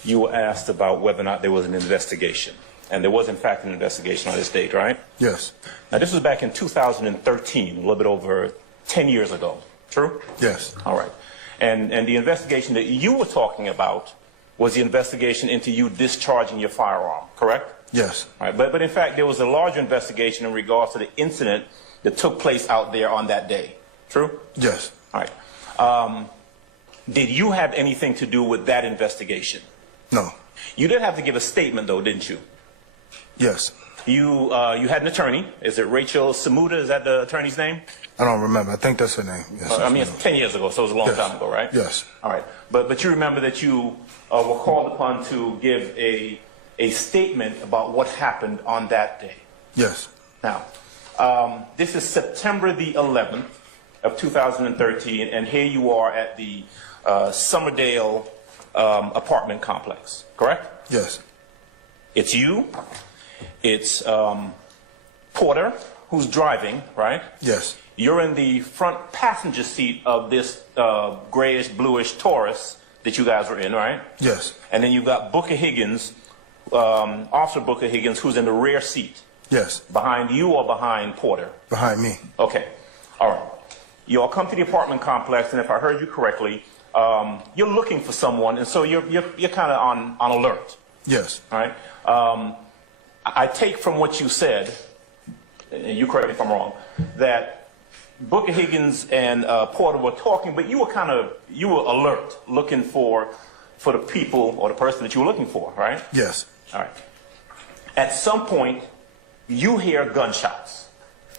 You were asked about whether or not there was an investigation. And there was, in fact, an investigation on this date, right? Yes. Now, this was back in 2013, a little bit over 10 years ago. True? Yes. All right. And the investigation that you were talking about was the investigation into you discharging your firearm, correct? Yes. All right. But in fact, there was a larger investigation in regards to the incident that took place out there on that day. True? Yes. All right. Did you have anything to do with that investigation? No. You did have to give a statement, though, didn't you? Yes. You had an attorney. Is it Rachel Samuda? Is that the attorney's name? I don't remember. I think that's her name. Yes, I mean, it's 10 years ago, so it was a long time ago, right? Yes. All right. But you remember that you were called upon to give a statement about what happened on that day. Yes. Now, this is September the 11th of 2013, and here you are at the Summerdale apartment complex, correct? Yes. It's you. It's Porter, who's driving, right? Yes. You're in the front passenger seat of this grayish, bluish Taurus that you guys were in, right? Yes. And then you've got Booker Higgins, Officer Booker Higgins, who's in the rear seat. Yes. Behind you or behind Porter? Behind me. Okay. All right. You all come to the apartment complex, and if I heard you correctly, you're looking for someone, and so you're kind of on alert. Yes. All right. I take from what you said, and you correct me if I'm wrong, that Booker Higgins and Porter were talking, but you were alert, looking for the people or the person that you were looking for, right? Yes. All right. At some point, you hear gunshots.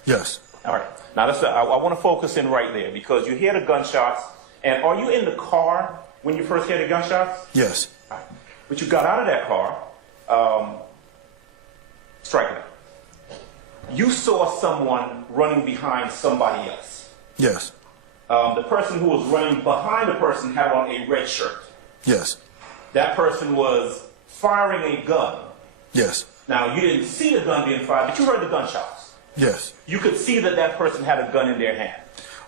Yes. All right. Now, I want to focus in right there because you hear the gunshots, and are you in the car when you first hear the gunshots? Yes. All right. But you got out of that car, striking. You saw someone running behind somebody else. Yes. The person who was running behind the person had on a red shirt. Yes. That person was firing a gun. Yes. Now, you didn't see the gun being fired, but you heard the gunshots. Yes. You could see that person had a gun in their hand.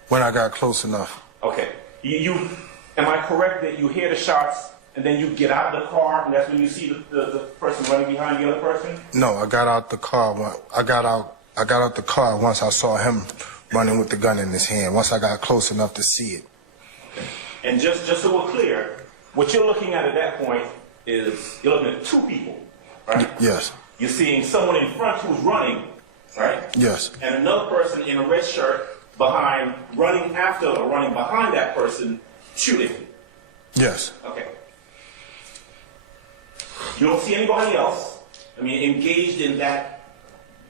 When I got close enough. Okay. Am I correct that you hear the shots and then you get out of the car and that's when you see the person running behind the other person? No, I got out the car. I got out the car once I saw him running with the gun in his hand. Once I got close enough to see it. Okay. And just so we're clear, what you're looking at that point is you're looking at two people, right? Yes. You're seeing someone in front who's running, right? Yes. And another person in a red shirt behind, running after or running behind that person, shooting. Yes. Okay. You don't see anybody else, engaged in that,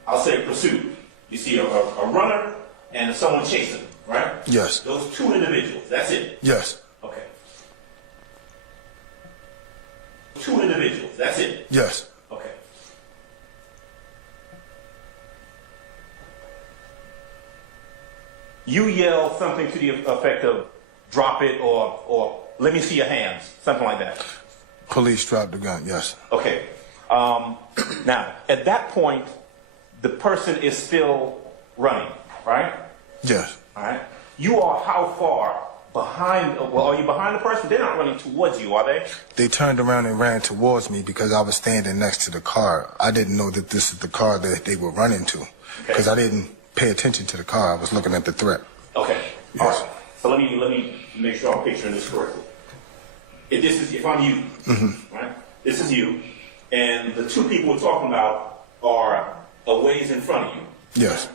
I'll say, pursuit. You see a runner and someone chasing, right? Yes. Those two individuals, that's it? Yes. Okay. 2 individuals. That's it. Yes. Okay. You yell something to the effect of drop it or let me see your hands, something like that. Police dropped the gun, yes. Okay. Now, at that point, the person is still running, right? Yes. All right. You are how far behind? Well, are you behind the person? They're not running towards you, are they? They turned around and ran towards me because I was standing next to the car. I didn't know that this is the car that they were running to because I didn't pay attention to the car. I was looking at the threat. Okay. Yes. All right. So let me make sure I'm picturing this correctly. If I'm you, right? This is you, and the 2 people we're talking about are a ways in front of you. Yes.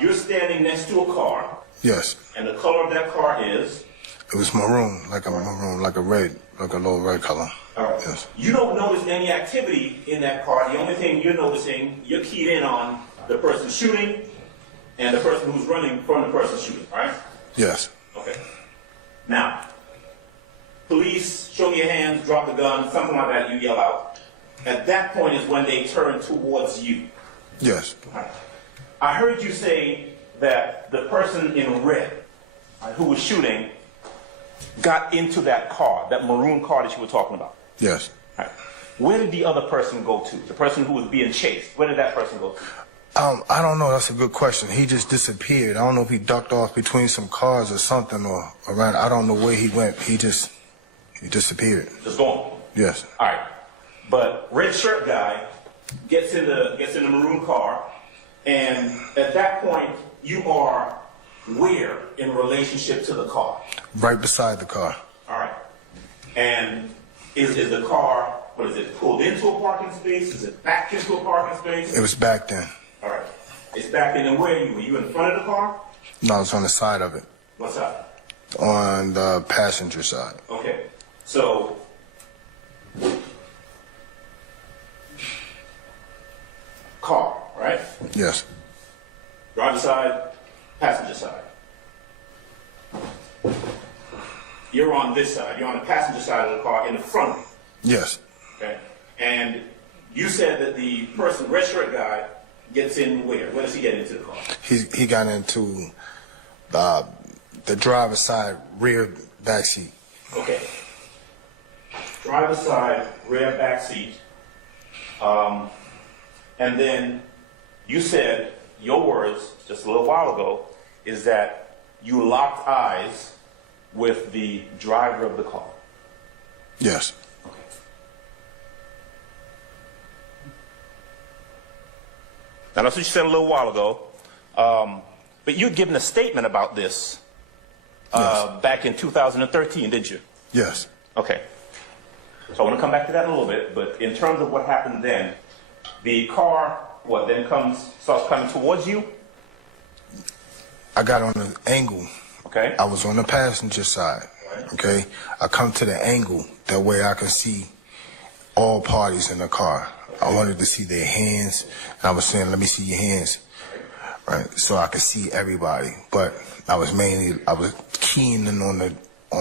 You're standing next to a car. Yes. And the color of that car is? It was maroon, like a little red color. All right. Yes. You don't notice any activity in that car. The only thing you're noticing, you're keyed in on the person shooting and the person who's running from the person shooting, right? Yes. Okay. Now, police, show me your hands, drop the gun, something like that, you yell out. At that point is when they turn towards you. Yes. Right. I heard you say that the person in red who was shooting got into that car, that maroon car that you were talking about. Yes. Right. Where did the other person go to? The person who was being chased, where did that person go to? I don't know. That's a good question. He just disappeared. I don't know if he ducked off between some cars or something or around. I don't know where he went. He disappeared. Just gone. Yes. All right. But red shirt guy gets in the maroon car, and at that point you are where in relationship to the car? Right beside the car. All right. And is the car, what is it, pulled into a parking space? Is it backed into a parking space? It was back then. All right. It's backed in, and where are you? Were you in front of the car? No, I was on the side of it. What side? On the passenger side. Okay. So car, right? Yes. Driver side, passenger side. You're on this side. You're on the passenger side of the car in the front of you. Yes. Okay. And you said that the person, red shirt guy, gets in where? Where does he get into the car? He got into the driver's side rear back seat. Okay. Driver side, rear back seat. And then you said, your words just a little while ago, is that you locked eyes with the driver of the car. Yes. Okay. Now that's what you said a little while ago, but you'd given a statement about this back in 2013, didn't you? Yes. Okay. So I want to come back to that in a little bit, but in terms of what happened then, the car, then starts coming towards you? I got on the angle. Okay. I was on the passenger side. Right. Okay. I come to the angle. That way I can see all parties in the car. Okay. I wanted to see their hands. And I was saying, let me see your hands. Right. So I could see everybody. But I was keying in on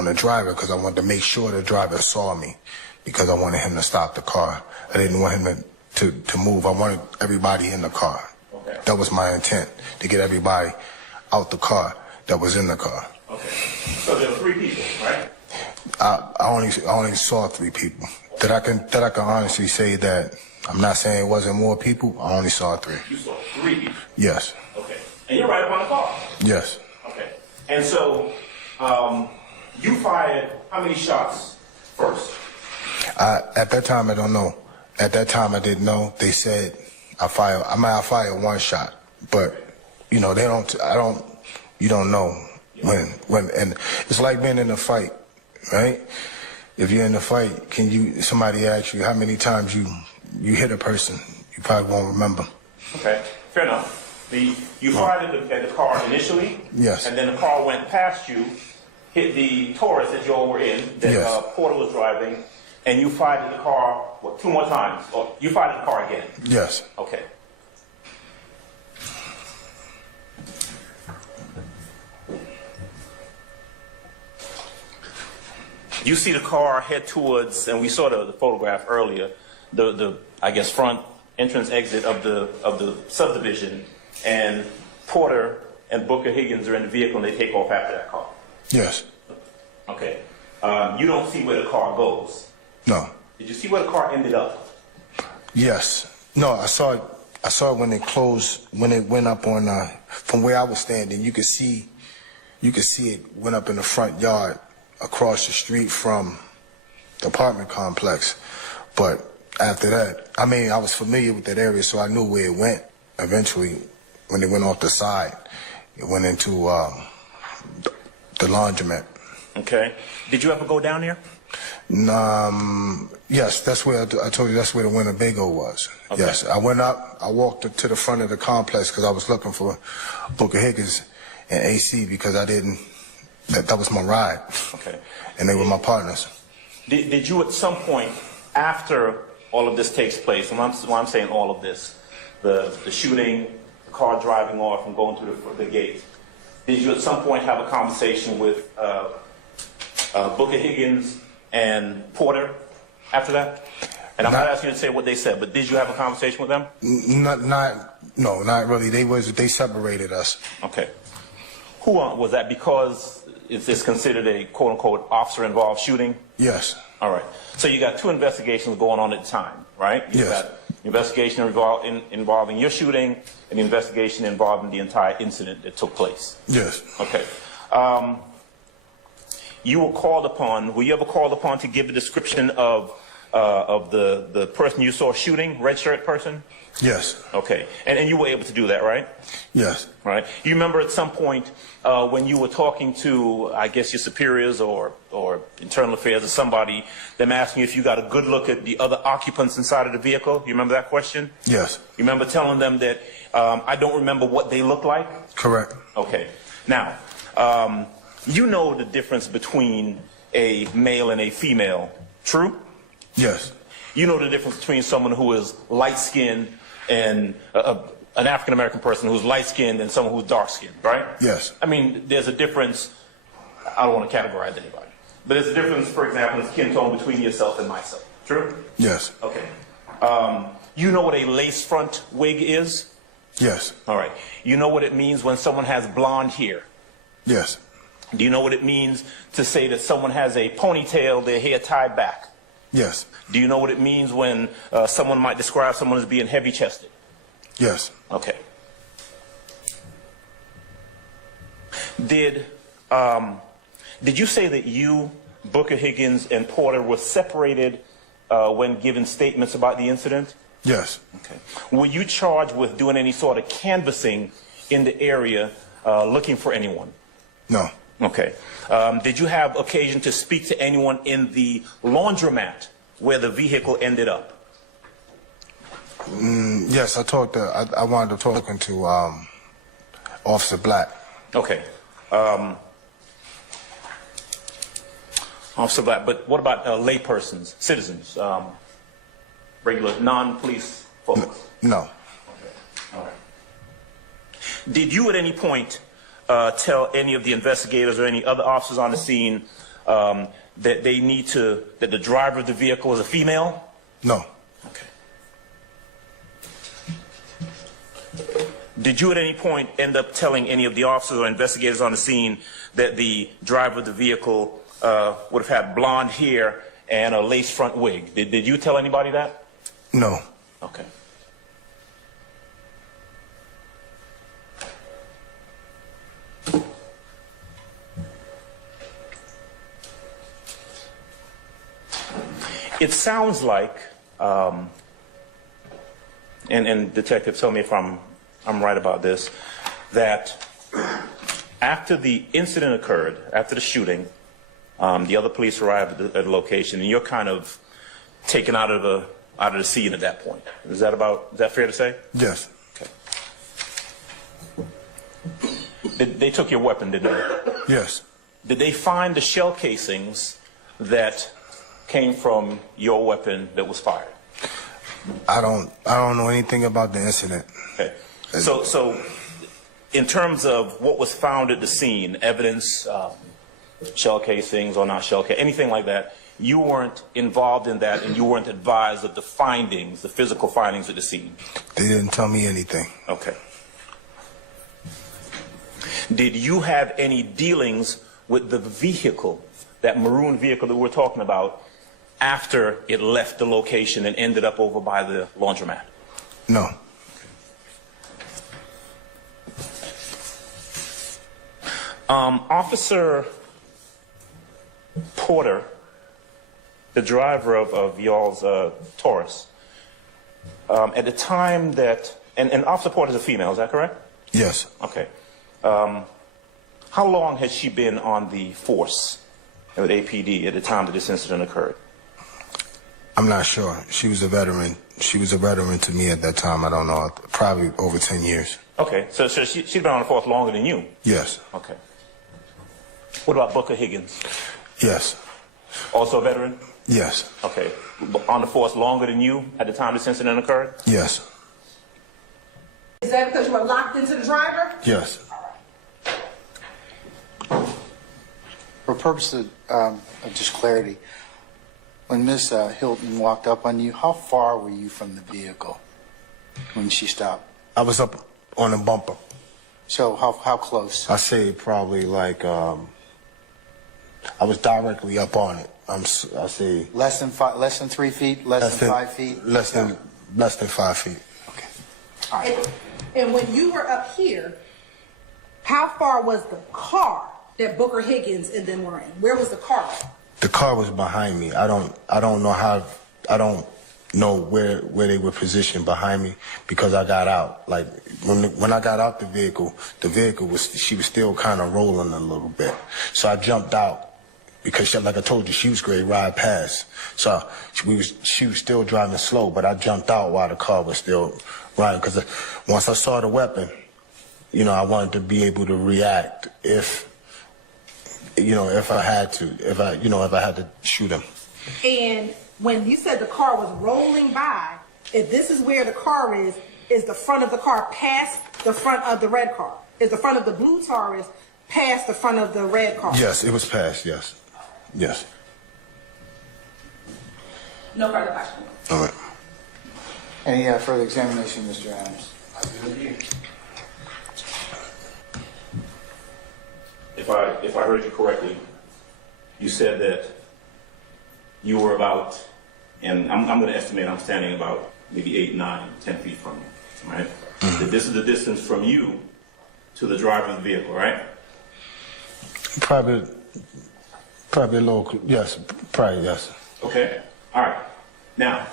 the driver because I wanted to make sure the driver saw me because I wanted him to stop the car. I didn't want him to move. I wanted everybody in the car. Okay. That was my intent, to get everybody out the car that was in the car. Okay. So there were 3 people, right? I only saw 3 people. That I can honestly say that I'm not saying it wasn't more people. I only saw 3. You saw 3 people? Yes. Okay. And you're right up on the car? Yes. Okay. And so you fired how many shots first? At that time, I don't know. At that time, I didn't know. They said I fired 1 shot, but you know you don't know when, and it's like being in a fight, right? If you're in a fight, somebody asks you how many times you hit a person, you probably won't remember. Okay, fair enough. You fired at the car initially? Yes. And then the car went past you, hit the Taurus that you all were in, that yes. Porter was driving, and you fired at the car, 2 more times? Or you fired at the car again? Yes. Okay. You see the car head towards, and we saw the photograph earlier, the I guess front entrance exit of the subdivision, and Porter and Booker Higgins are in the vehicle and they take off after that car. Yes. Okay. You don't see where the car goes. No. Did you see where the car ended up? Yes. No, I saw it. I saw it when it closed, when it went up on, from where I was standing, you could see it went up in the front yard across the street from the apartment complex. But after that, I mean, I was familiar with that area, so I knew where it went. Eventually, when it went off the side, it went into the laundromat. Okay. Did you ever go down there? Yes, that's where I told you that's where the Winnebago was. Okay. Yes, I went up, I walked to the front of the complex because I was looking for Booker Higgins and AC because I didn't, that was my ride. Okay. And they were my partners. Did you at some point after all of this takes place, and when I'm saying all of this, the shooting, the car driving off and going through the gate, did you at some point have a conversation with Booker Higgins and Porter after that? And I'm not asking you to say what they said, but did you have a conversation with them? No, not really. They separated us. Okay. Who was that? Because it's considered a quote unquote officer involved shooting? Yes. All right. So you got two investigations going on at the time, right? You Yes. got investigation involving your shooting and the investigation involving the entire incident that took place. Yes. Okay. You were called upon. Were you ever called upon to give a description of the person you saw shooting, red shirt person? Yes. Okay. And you were able to do that, right? Yes. Right. You remember at some point when you were talking to, I guess, your superiors or internal affairs or somebody, them asking you if you got a good look at the other occupants inside of the vehicle? You remember that question? Yes. You remember telling them that I don't remember what they look like? Correct. Okay. Now, you know the difference between a male and a female, true? Yes. You know the difference between someone who is light-skinned and an African-American person who's light-skinned and someone who's dark-skinned, right? Yes. I mean, there's a difference. I don't want to categorize anybody. But there's a difference, for example, in skin tone between yourself and myself. True? Yes. Okay. You know what a lace front wig is? Yes. All right. You know what it means when someone has blonde hair? Yes. Do you know what it means to say that someone has a ponytail, their hair tied back? Yes. Do you know what it means when someone might describe someone as being heavy-chested? Yes. Okay. Did you say that you, Booker Higgins, and Porter were separated when given statements about the incident? Yes. Okay. Were you charged with doing any sort of canvassing in the area looking for anyone? No. Okay. Did you have occasion to speak to anyone in the laundromat where the vehicle ended up? Yes, I wound up talking to Officer Black. Okay. Officer Black, but what about laypersons, citizens, regular non-police folks? No. Okay. All right. Did you at any point tell any of the investigators or any other officers on the scene that that the driver of the vehicle was a female? No. Okay. Did you at any point end up telling any of the officers or investigators on the scene that the driver of the vehicle would have had blonde hair and a lace front wig? Did you tell anybody that? No. Okay. It sounds like, and detective, tell me if I'm right about this, that after the incident occurred, after the shooting, the other police arrived at the location, and you're kind of taken out of the scene at that point. Is that fair to say? Yes. Okay. They took your weapon, didn't they? Yes. Did they find the shell casings that came from your weapon that was fired? I don't know anything about the incident. Okay. So in terms of what was found at the scene, evidence, shell casings or not shell casings, anything like that. You weren't involved in that, and you weren't advised of the findings, the physical findings of the scene. They didn't tell me anything. Okay. Did you have any dealings with the vehicle, that maroon vehicle that we're talking about, after it left the location and ended up over by the laundromat? No. Officer Porter, the driver of y'all's Taurus, at the time that, and Officer Porter is a female, is that correct? Yes. Okay. How long has she been on the force with APD at the time that this incident occurred? I'm not sure. She was a veteran. She was a veteran to me at that time. I don't know. Probably over 10 years. Okay. So she's been on the force longer than you? Yes. Okay. What about Booker Higgins? Yes. Also a veteran? Yes. Okay. On the force longer than you at the time this incident occurred? Yes. Is that because you were locked into the driver? Yes. For purposes of just clarity, when Ms. Hilton walked up on you, how far were you from the vehicle when she stopped? I was up on a bumper. So how close? I say probably like, I was directly up on it. I say Less than 3 feet, less than 5 feet? Less than 5 feet. Okay. All right. And when you were up here, how far was the car that Booker Higgins and them were in? Where was the car? The car was behind me. I don't know where they were positioned behind me because I got out. Like when I got out the vehicle she was still kind of rolling a little bit. So I jumped out because like I told you, she was going to ride past. So she was still driving slow, but I jumped out while the car was still riding because once I saw the weapon, I wanted to be able to react if I had to shoot him. And when you said the car was rolling by, if this is where the car is the front of the car past the front of the red car? Is the front of the blue Taurus past the front of the red car? Yes, it was past, yes. Yes. No further questions. All right. Any further examination, Mr. Adams? If I heard you correctly, you said that you were about, and I'm going to estimate I'm standing about maybe 8, 9, 10 feet from you, right? Mm-hmm. That this is the distance from you to the driver of the vehicle, right? Probably a little, yes, probably, yes. Okay, all right. Now,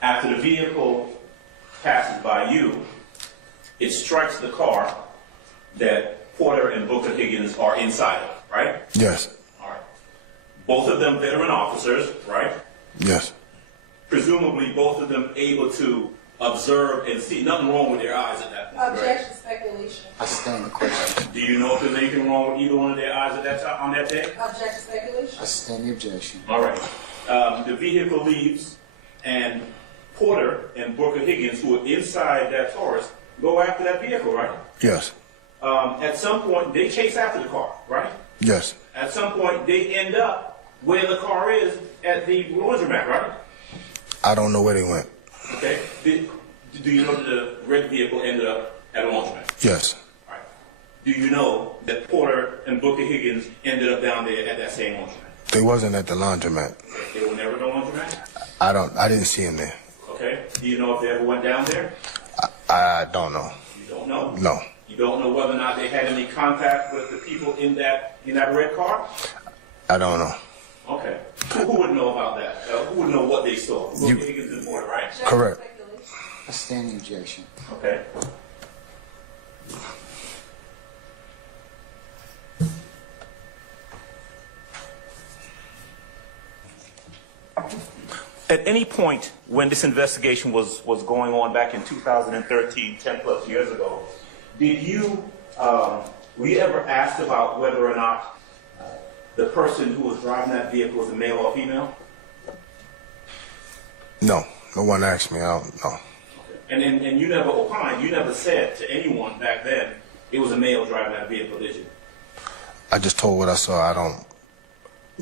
after the vehicle passes by you, it strikes the car that Porter and Booker Higgins are inside of, right? Yes. All right. Both of them veteran officers, right? Yes. Presumably both of them able to observe and see. Nothing wrong with their eyes at that point. Objection, speculation. I stand the question. Do you know if there's anything wrong with either one of their eyes at that time, on that day? Objection, speculation. I stand the objection. All right. The vehicle leaves, and Porter and Booker Higgins, who are inside that Taurus, go after that vehicle, right? Yes. At some point, they chase after the car, right? Yes. At some point, they end up where the car is at the laundromat, right? I don't know where they went. Okay. Do you know that the red vehicle ended up at a laundromat? Yes. All right. Do you know that Porter and Booker Higgins ended up down there at that same laundromat? They wasn't at the laundromat. They were never at the laundromat? I didn't see them there. Okay. Do you know if they ever went down there? I don't know. You don't know? No. You don't know whether or not they had any contact with the people in that red car? I don't know. Okay. Who would know about that? Who would know what they saw? Booker Higgins and Porter, right? Correct. I stand the objection. Okay. At any point when this investigation was going on back in 2013, 10 plus years ago, did you, were you ever asked about whether or not the person who was driving that vehicle was a male or female? No. No one asked me. I don't know. Okay. And you never opined, you never said to anyone back then it was a male driving that vehicle, did you? I just told what I saw.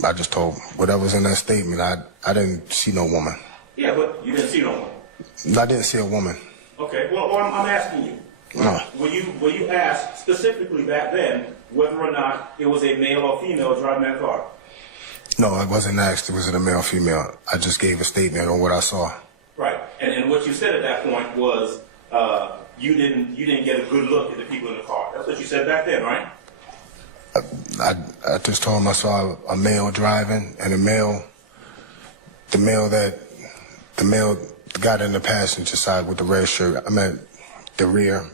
I just told whatever's in that statement. I didn't see no woman. Yeah, but you didn't see no one. I didn't see a woman. Okay, well, I'm asking you. No. Were you asked specifically back then whether or not it was a male or female driving that car? No, I wasn't asked. Was it a male or female? I just gave a statement on what I saw. Right, and what you said at that point was you didn't get a good look at the people in the car. That's what you said back then, right? I just told him I saw a male driving, and the male got in the passenger side with the red shirt. I meant the rear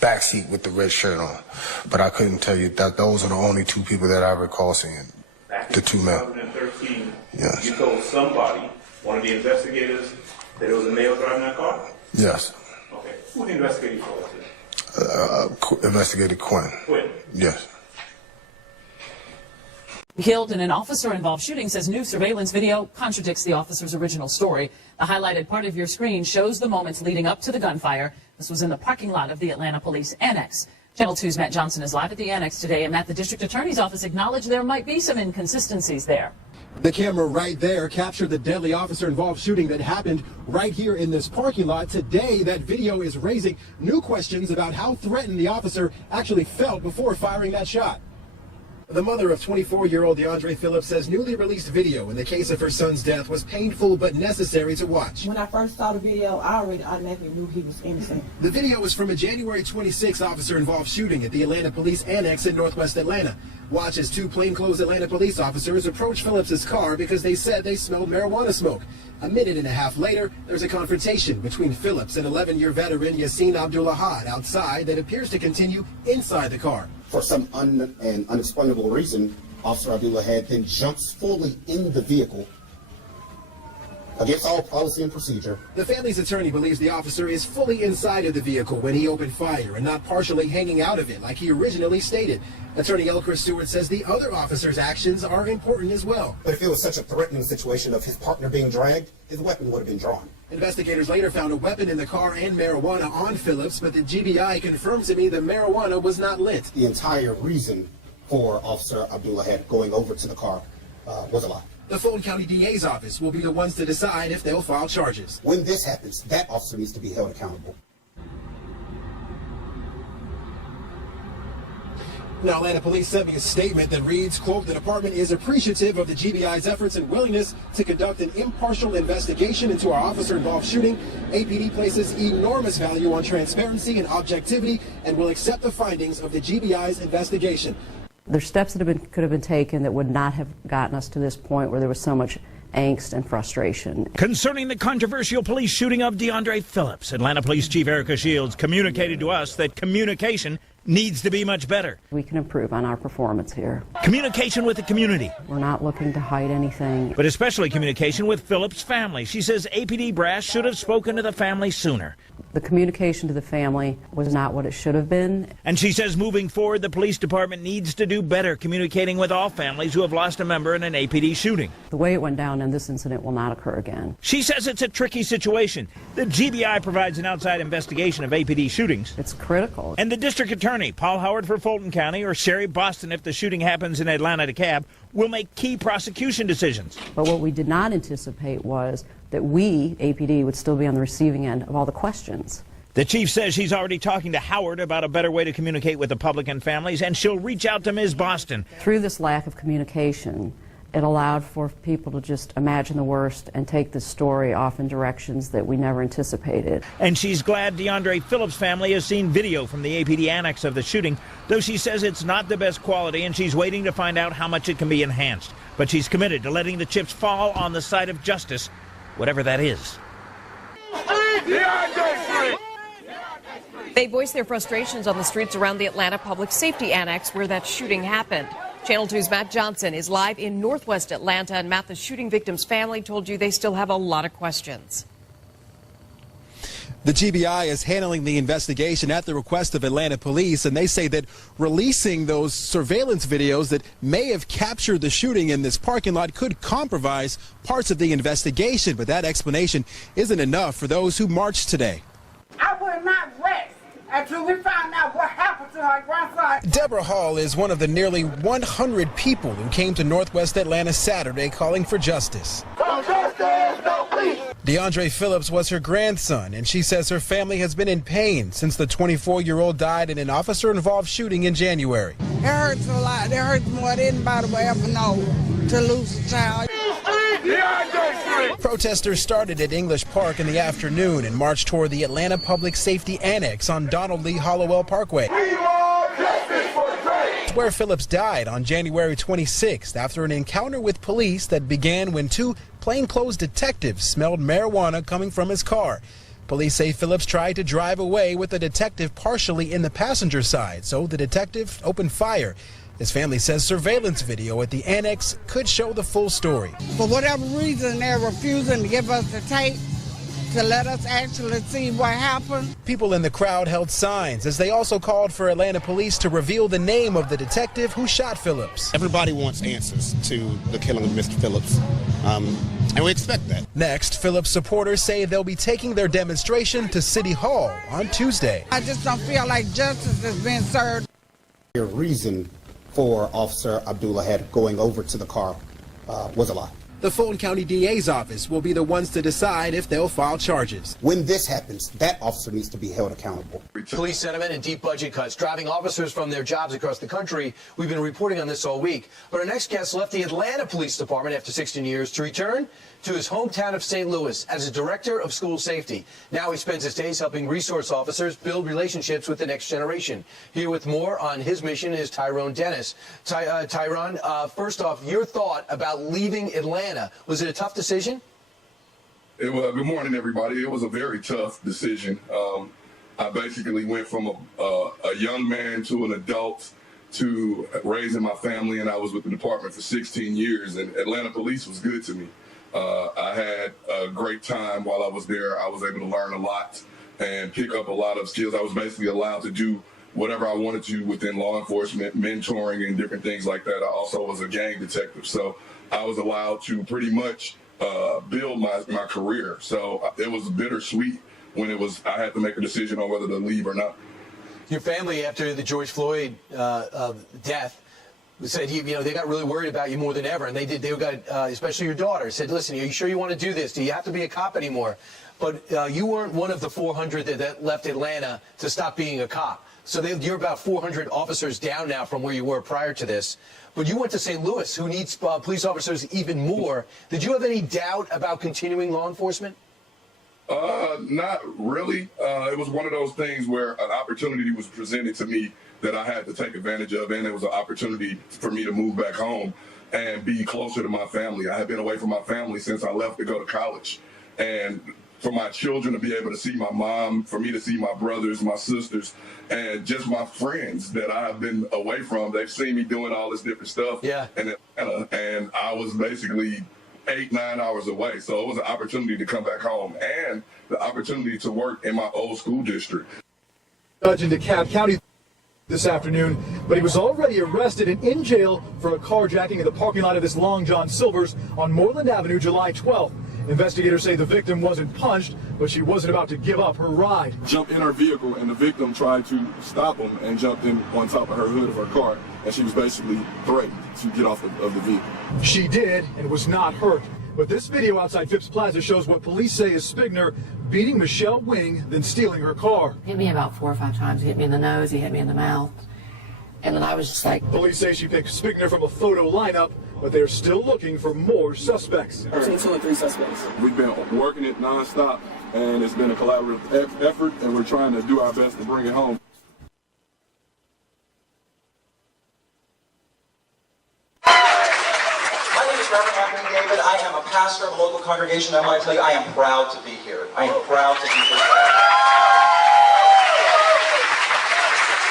back seat with the red shirt on. But I couldn't tell you that those are the only two people that I recall seeing. The two men. Back in 2013, yes. You told somebody, one of the investigators, that it was a male driving that car? Yes. Okay. Who the investigator you told? Investigator Quinn. Quinn? Yes. Killed in an officer-involved shooting, says new surveillance video contradicts the officer's original story. The highlighted part of your screen shows the moments leading up to the gunfire. This was in the parking lot of the Atlanta Police Annex. Channel 2's Matt Johnson is live at the Annex today, and Matt, the District Attorney's Office acknowledged there might be some inconsistencies there. The camera right there captured the deadly officer-involved shooting that happened right here in this parking lot. Today, that video is raising new questions about how threatened the officer actually felt before firing that shot. The mother of 24-year-old DeAndre Phillips says newly released video in the case of her son's death was painful but necessary to watch. When I first saw the video, I already automatically knew he was innocent. The video was from a January 26 officer-involved shooting at the Atlanta Police Annex in Northwest Atlanta. Watch as two plainclothes Atlanta police officers approach Phillips's car because they said they smelled marijuana smoke. A minute and a half later, there's a confrontation between Phillips and 11-year veteran Yassine Abdulahad outside that appears to continue inside the car. For some unexplainable reason, Officer Abdulahad then jumps fully in the vehicle against all policy and procedure. The family's attorney believes the officer is fully inside of the vehicle when he opened fire and not partially hanging out of it like he originally stated. Attorney Elchris Stewart says the other officer's actions are important as well. But if it was such a threatening situation of his partner being dragged, his weapon would have been drawn. Investigators later found a weapon in the car and marijuana on Phillips, but the GBI confirms to me the marijuana was not lit. The entire reason for Officer Abdulahad going over to the car was a lie. The Fulton County DA's office will be the ones to decide if they'll file charges. When this happens, that officer needs to be held accountable. Now, Atlanta Police sent me a statement that reads, quote, the department is appreciative of the GBI's efforts and willingness to conduct an impartial investigation into our officer-involved shooting. APD places enormous value on transparency and objectivity and will accept the findings of the GBI's investigation. There's steps that could have been taken that would not have gotten us to this point where there was so much angst and frustration. Concerning the controversial police shooting of DeAndre Phillips, Atlanta Police Chief Erica Shields communicated to us that communication needs to be much better. We can improve on our performance here. Communication with the community. We're not looking to hide anything. But especially communication with Phillips' family. She says APD brass should have spoken to the family sooner. The communication to the family was not what it should have been. And she says moving forward, the police department needs to do better communicating with all families who have lost a member in an APD shooting. The way it went down in this incident will not occur again. She says it's a tricky situation. The GBI provides an outside investigation of APD shootings. It's critical. And the district attorney, Paul Howard for Fulton County, or Sherry Boston if the shooting happens in Atlanta DeKalb, will make key prosecution decisions. But what we did not anticipate was that we, APD, would still be on the receiving end of all the questions. The chief says she's already talking to Howard about a better way to communicate with the public and families, and she'll reach out to Ms. Boston. Through this lack of communication, it allowed for people to just imagine the worst and take the story off in directions that we never anticipated. And she's glad DeAndre Phillips' family has seen video from the APD annex of the shooting, though she says it's not the best quality and she's waiting to find out how much it can be enhanced. But she's committed to letting the chips fall on the side of justice, whatever that is. They voiced their frustrations on the streets around the Atlanta Public Safety Annex where that shooting happened. Channel 2's Matt Johnson is live in Northwest Atlanta, and Matt, the shooting victim's family told you they still have a lot of questions. The GBI is handling the investigation at the request of Atlanta police, and they say that releasing those surveillance videos that may have captured the shooting in this parking lot could compromise parts of the investigation. But that explanation isn't enough for those who marched today. I will not rest until we find out what happened to her grandson Deborah Hall is one of the nearly 100 people who came to Northwest Atlanta Saturday calling for justice. No justice, no peace. DeAndre Phillips was her grandson, and she says her family has been in pain since the 24-year-old died in an officer-involved shooting in January. It hurts a lot. It hurts more than anybody will ever know to lose a child. Protesters started at English Park in the afternoon and marched toward the Atlanta Public Safety Annex on Donald Lee Hollowell Parkway, where Phillips died on January 26th after an encounter with police that began when two plainclothes detectives smelled marijuana coming from his car. Police say Phillips tried to drive away with the detective partially in the passenger side, so the detective opened fire. His family says surveillance video at the annex could show the full story. For whatever reason, they're refusing to give us the tape to let us actually see what happened. People in the crowd held signs as they also called for Atlanta police to reveal the name of the detective who shot Phillips. Everybody wants answers to the killing of Mr. Phillips, and we expect that. Next, Phillips supporters say they'll be taking their demonstration to City Hall on Tuesday. I just don't feel like justice has been served. Your reason for Officer Abdullah had going over to the car was a lie. The Fulton County DA's office will be the ones to decide if they'll file charges. When this happens, that officer needs to be held accountable. Police sentiment and deep budget cuts driving officers from their jobs across the country. We've been reporting on this all week. But our next guest left the Atlanta Police Department after 16 years to return to his hometown of St. Louis as a director of school safety. Now he spends his days helping resource officers build relationships with the next generation. Here with more on his mission is Tyrone Dennis. Tyrone, first off, your thought about leaving Atlanta. Was it a tough decision? Good morning, everybody. It was a very tough decision. I basically went from a young man to an adult to raising my family, and I was with the department for 16 years, and Atlanta Police was good to me. I had a great time while I was there. I was able to learn a lot and pick up a lot of skills. I was basically allowed to do whatever I wanted to within law enforcement, mentoring, and different things like that. I also was a gang detective, so I was allowed to pretty much build my career. So it was bittersweet when I had to make a decision on whether to leave or not. Your family, after the George Floyd death, said they got really worried about you more than ever, and they got especially your daughter said, "Listen, are you sure you want to do this? Do you have to be a cop anymore?" But you weren't one of the 400 that left Atlanta to stop being a cop. So you're about 400 officers down now from where you were prior to this. But you went to St. Louis, who needs police officers even more. Did you have any doubt about continuing law enforcement? Not really. It was one of those things where an opportunity was presented to me that I had to take advantage of, and it was an opportunity for me to move back home and be closer to my family. I had been away from my family since I left to go to college. And for my children to be able to see my mom, for me to see my brothers, my sisters, and just my friends that I've been away from, they've seen me doing all this different stuff. Yeah. In Atlanta, and I was basically 8-9 hours away. So it was an opportunity to come back home and the opportunity to work in my old school district. Judge in DeKalb County this afternoon, but he was already arrested and in jail for a carjacking in the parking lot of this Long John Silver's on Moreland Avenue, July 12th. Investigators say the victim wasn't punched, but she wasn't about to give up her ride. Jumped in her vehicle, and the victim tried to stop him and jumped in on top of her hood of her car, and she was basically threatened to get off of the vehicle. She did and was not hurt. But this video outside Phipps Plaza shows what police say is Spigner beating Michelle Wing, then stealing her car. Hit me about 4 or 5 times. He hit me in the nose, he hit me in the mouth. And then I was just like... Police say she picked Spigner from a photo lineup, but they're still looking for more suspects. Between 2 and 3 suspects. We've been working it nonstop, and it's been a collaborative effort, and we're trying to do our best to bring it home. David, I am a pastor of a local congregation. I want to tell you, I am proud to be here. I am proud to be here.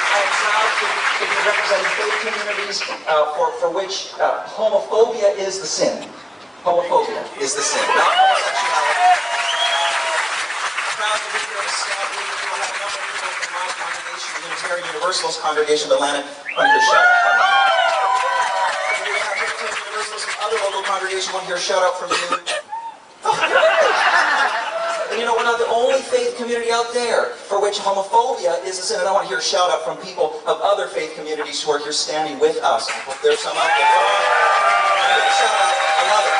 I am proud to be representing faith communities for which homophobia is the sin. Homophobia is the sin, not homosexuality. I'm proud to be here to stand with you. I have a number of people from my congregation, the Unitarian Universalist Congregation of Atlanta, under shout. Other local congregation, want to hear a shout out from you. And you know, we're not the only faith community out there for which homophobia is a sin, and I want to hear a shout out from people of other faith faith communities who are here standing with us. I hope there's some out there. Shout out. I love it.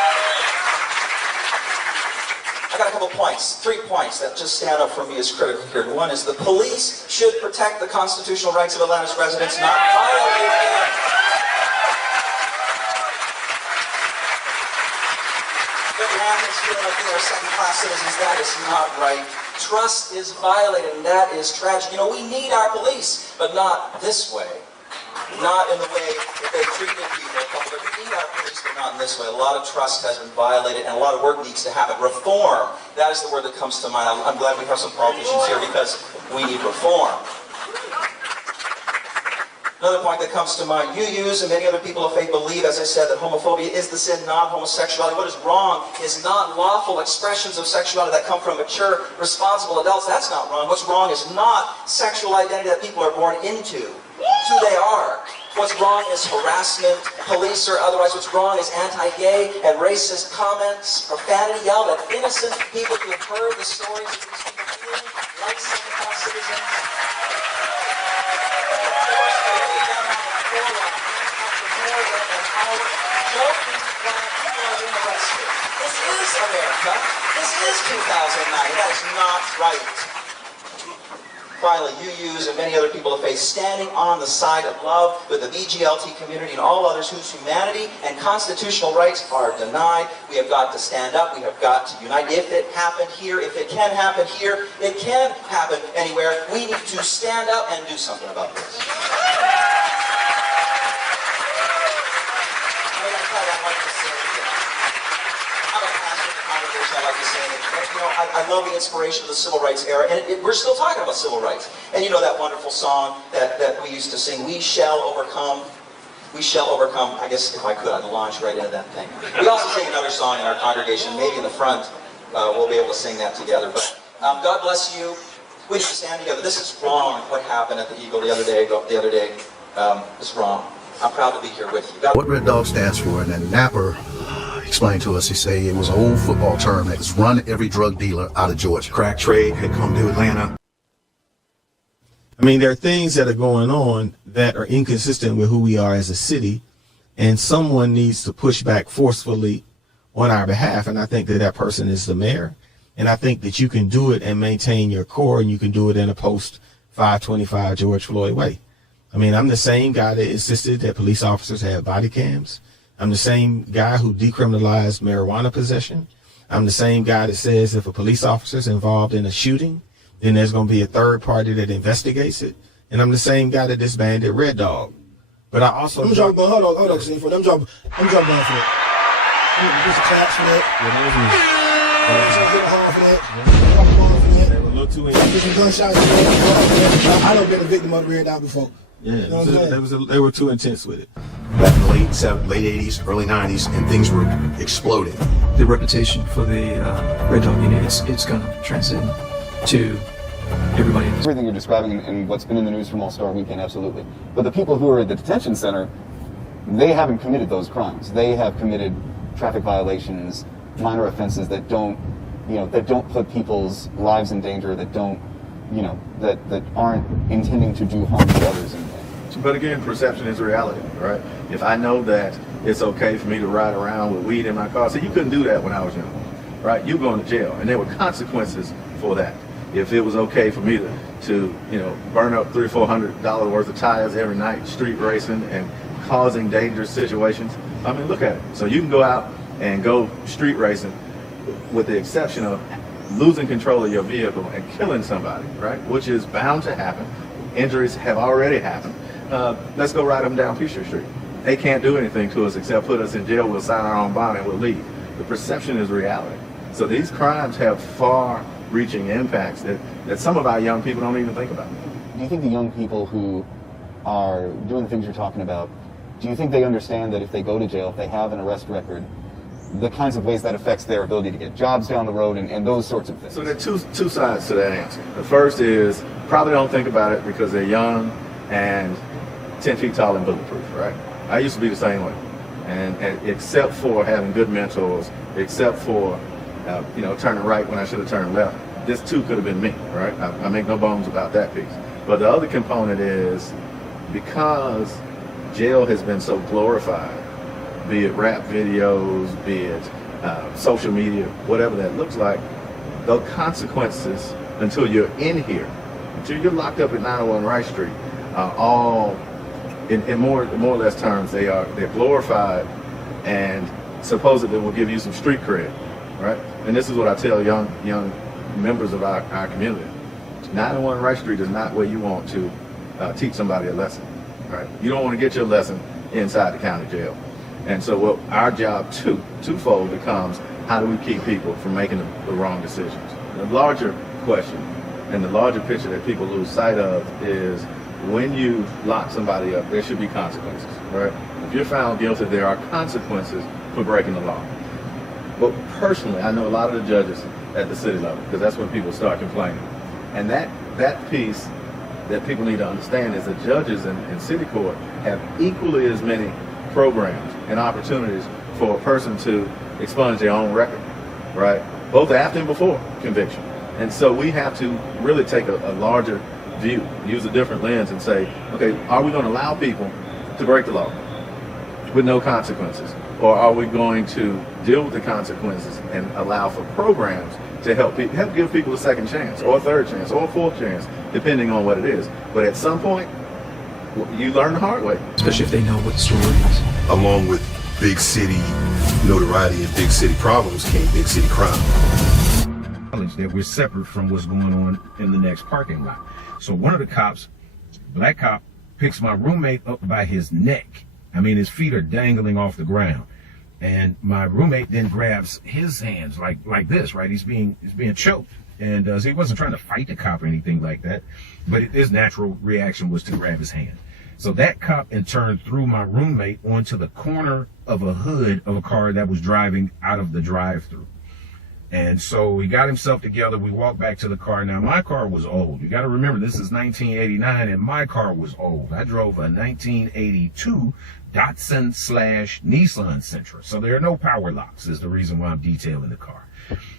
I got a couple points, 3 points that just stand up for me as critical here. One is the police should protect the constitutional rights of Atlanta's residents, not violate them. Atlantans feeling like they are second-class citizens, that is not right. Trust is violated, and that is tragic. You know, we need our police, but not this way. Not in the way that they treated people. We need our police, but not in this way. A lot of trust has been violated, and a lot of work needs to happen. Reform, that is the word that comes to mind. I'm glad we have some politicians here because we need reform. Another point that comes to mind, you use and many other people of faith believe, as I said, that homophobia is the sin, not homosexuality. What is wrong is not lawful expressions of sexuality that come from mature, responsible adults. That's not wrong. What's wrong is not sexual identity that people are born into. It's who they are. What's wrong is harassment, police or otherwise. What's wrong is anti-gay and racist comments, profanity yelled at innocent people who have heard the stories of these people feeling like second-class citizens. This is America. This is 2009. That is not right. Finally, you use and many other people of faith standing on the side of love with the VGLT community and all others whose humanity and constitutional rights are denied. We have got to stand up. We have got to unite. If it happened here, if it can happen here, it can happen anywhere. We need to stand up and do something about this. I love the inspiration of the civil rights era, and we're still talking about civil rights. And you know that wonderful song that we used to sing, We Shall Overcome. We shall overcome. I guess if I could, I'd launch right into that thing. We also sing another song in our congregation, maybe in the front, we'll be able to sing that together. But God bless you. We need to stand together. This is wrong, what happened at the Eagle the other day. It's wrong. I'm proud to be here with you. What Red Dog stands for, and then Napper explained to us, he said it was an old football term that was run every drug dealer out of Georgia. Crack trade had come to Atlanta. I mean, there are things that are going on that are inconsistent with who we are as a city, and someone needs to push back forcefully on our behalf, and I think that that person is the mayor. And I think that you can do it and maintain your core, and you can do it in a post-525 George Floyd way. I mean, I'm the same guy that insisted that police officers have body cams. I'm the same guy who decriminalized marijuana possession. I'm the same guy that says if a police officer is involved in a shooting, then there's going to be a third party that investigates it. And I'm the same guy that disbanded Red Dog. But I also... hold on, Steve. I'm jumping on for that. Just a claps for that. They were a little too intense. Just some gunshots. I don't been a victim of Red Dog before. Yeah, you know they were too intense with it. Back in the late 80s, early 90s, and things were exploding. The reputation for the Red Dog Unit, it's going to transcend to everybody. Everything you're describing and what's been in the news from All-Star Weekend, absolutely. But the people who are at the detention center, they haven't committed those crimes. They have committed traffic violations, minor offenses that don't put people's lives in danger, that don't, that aren't intending to do harm to others. But again, perception is reality, right? If I know that it's okay for me to ride around with weed in my car, so you couldn't do that when I was young, right? You're going to jail, and there were consequences for that. If it was okay for me to burn up $300 or $400 worth of tires every night, street racing and causing dangerous situations, I mean, look at it. So you can go out and go street racing with the exception of losing control of your vehicle and killing somebody, right? Which is bound to happen. Injuries have already happened. Let's go ride them down Peachtree Street. They can't do anything to us except put us in jail. We'll sign our own bond and we'll leave. The perception is reality. So these crimes have far-reaching impacts that some of our young people don't even think about. Do you think the young people who are doing the things you're talking about, do you think they understand that if they go to jail, if they have an arrest record, the kinds of ways that affects their ability to get jobs down the road and those sorts of things? So there are two sides to that answer. The first is probably don't think about it because they're young and 10 feet tall and bulletproof, right? I used to be the same way. And except for having good mentors, except for, turning right when I should have turned left, this too could have been me, right? I make no bones about that piece. But the other component is because jail has been so glorified, be it rap videos, be it social media, whatever that looks like, the consequences until you're in here, until you're locked up at 901 Rice Street, all in more or less terms, they're glorified and supposedly will give you some street cred, right? And this is what I tell young members of our community. 901 Rice Street is not where you want to teach somebody a lesson, right? You don't want to get your lesson inside the county jail. And so what our job twofold becomes, how do we keep people from making the wrong decisions? The larger question and the larger picture that people lose sight of is when you lock somebody up, there should be consequences, right? If you're found guilty, there are consequences for breaking the law. But personally, I know a lot of the judges at the city level, because that's when people start complaining. And that piece that people need to understand is that judges in city court have equally as many programs and opportunities for a person to expunge their own record, right? Both after and before conviction. And so we have to really take a larger view, use a different lens and say, okay, are we going to allow people to break the law with no consequences? Or are we going to deal with the consequences and allow for programs to help give people a second chance or a third chance or a fourth chance, depending on what it is. But at some point, you learn the hard way. Especially if they know what the story is. Along with big city notoriety and big city problems came big city crime. That we're separate from what's going on in the next parking lot. So one of the cops, black cop, picks my roommate up by his neck. I mean, his feet are dangling off the ground. And my roommate then grabs his hands like this, right? He's being choked. And so he wasn't trying to fight the cop or anything like that. But his natural reaction was to grab his hand. So that cop in turn threw my roommate onto the corner of a hood of a car that was driving out of the drive-thru. And so he got himself together. We walked back to the car. Now, my car was old. You got to remember, this is 1989, and my car was old. I drove a 1982 Datsun/Nissan Sentra. So there are no power locks is the reason why I'm detailing the car.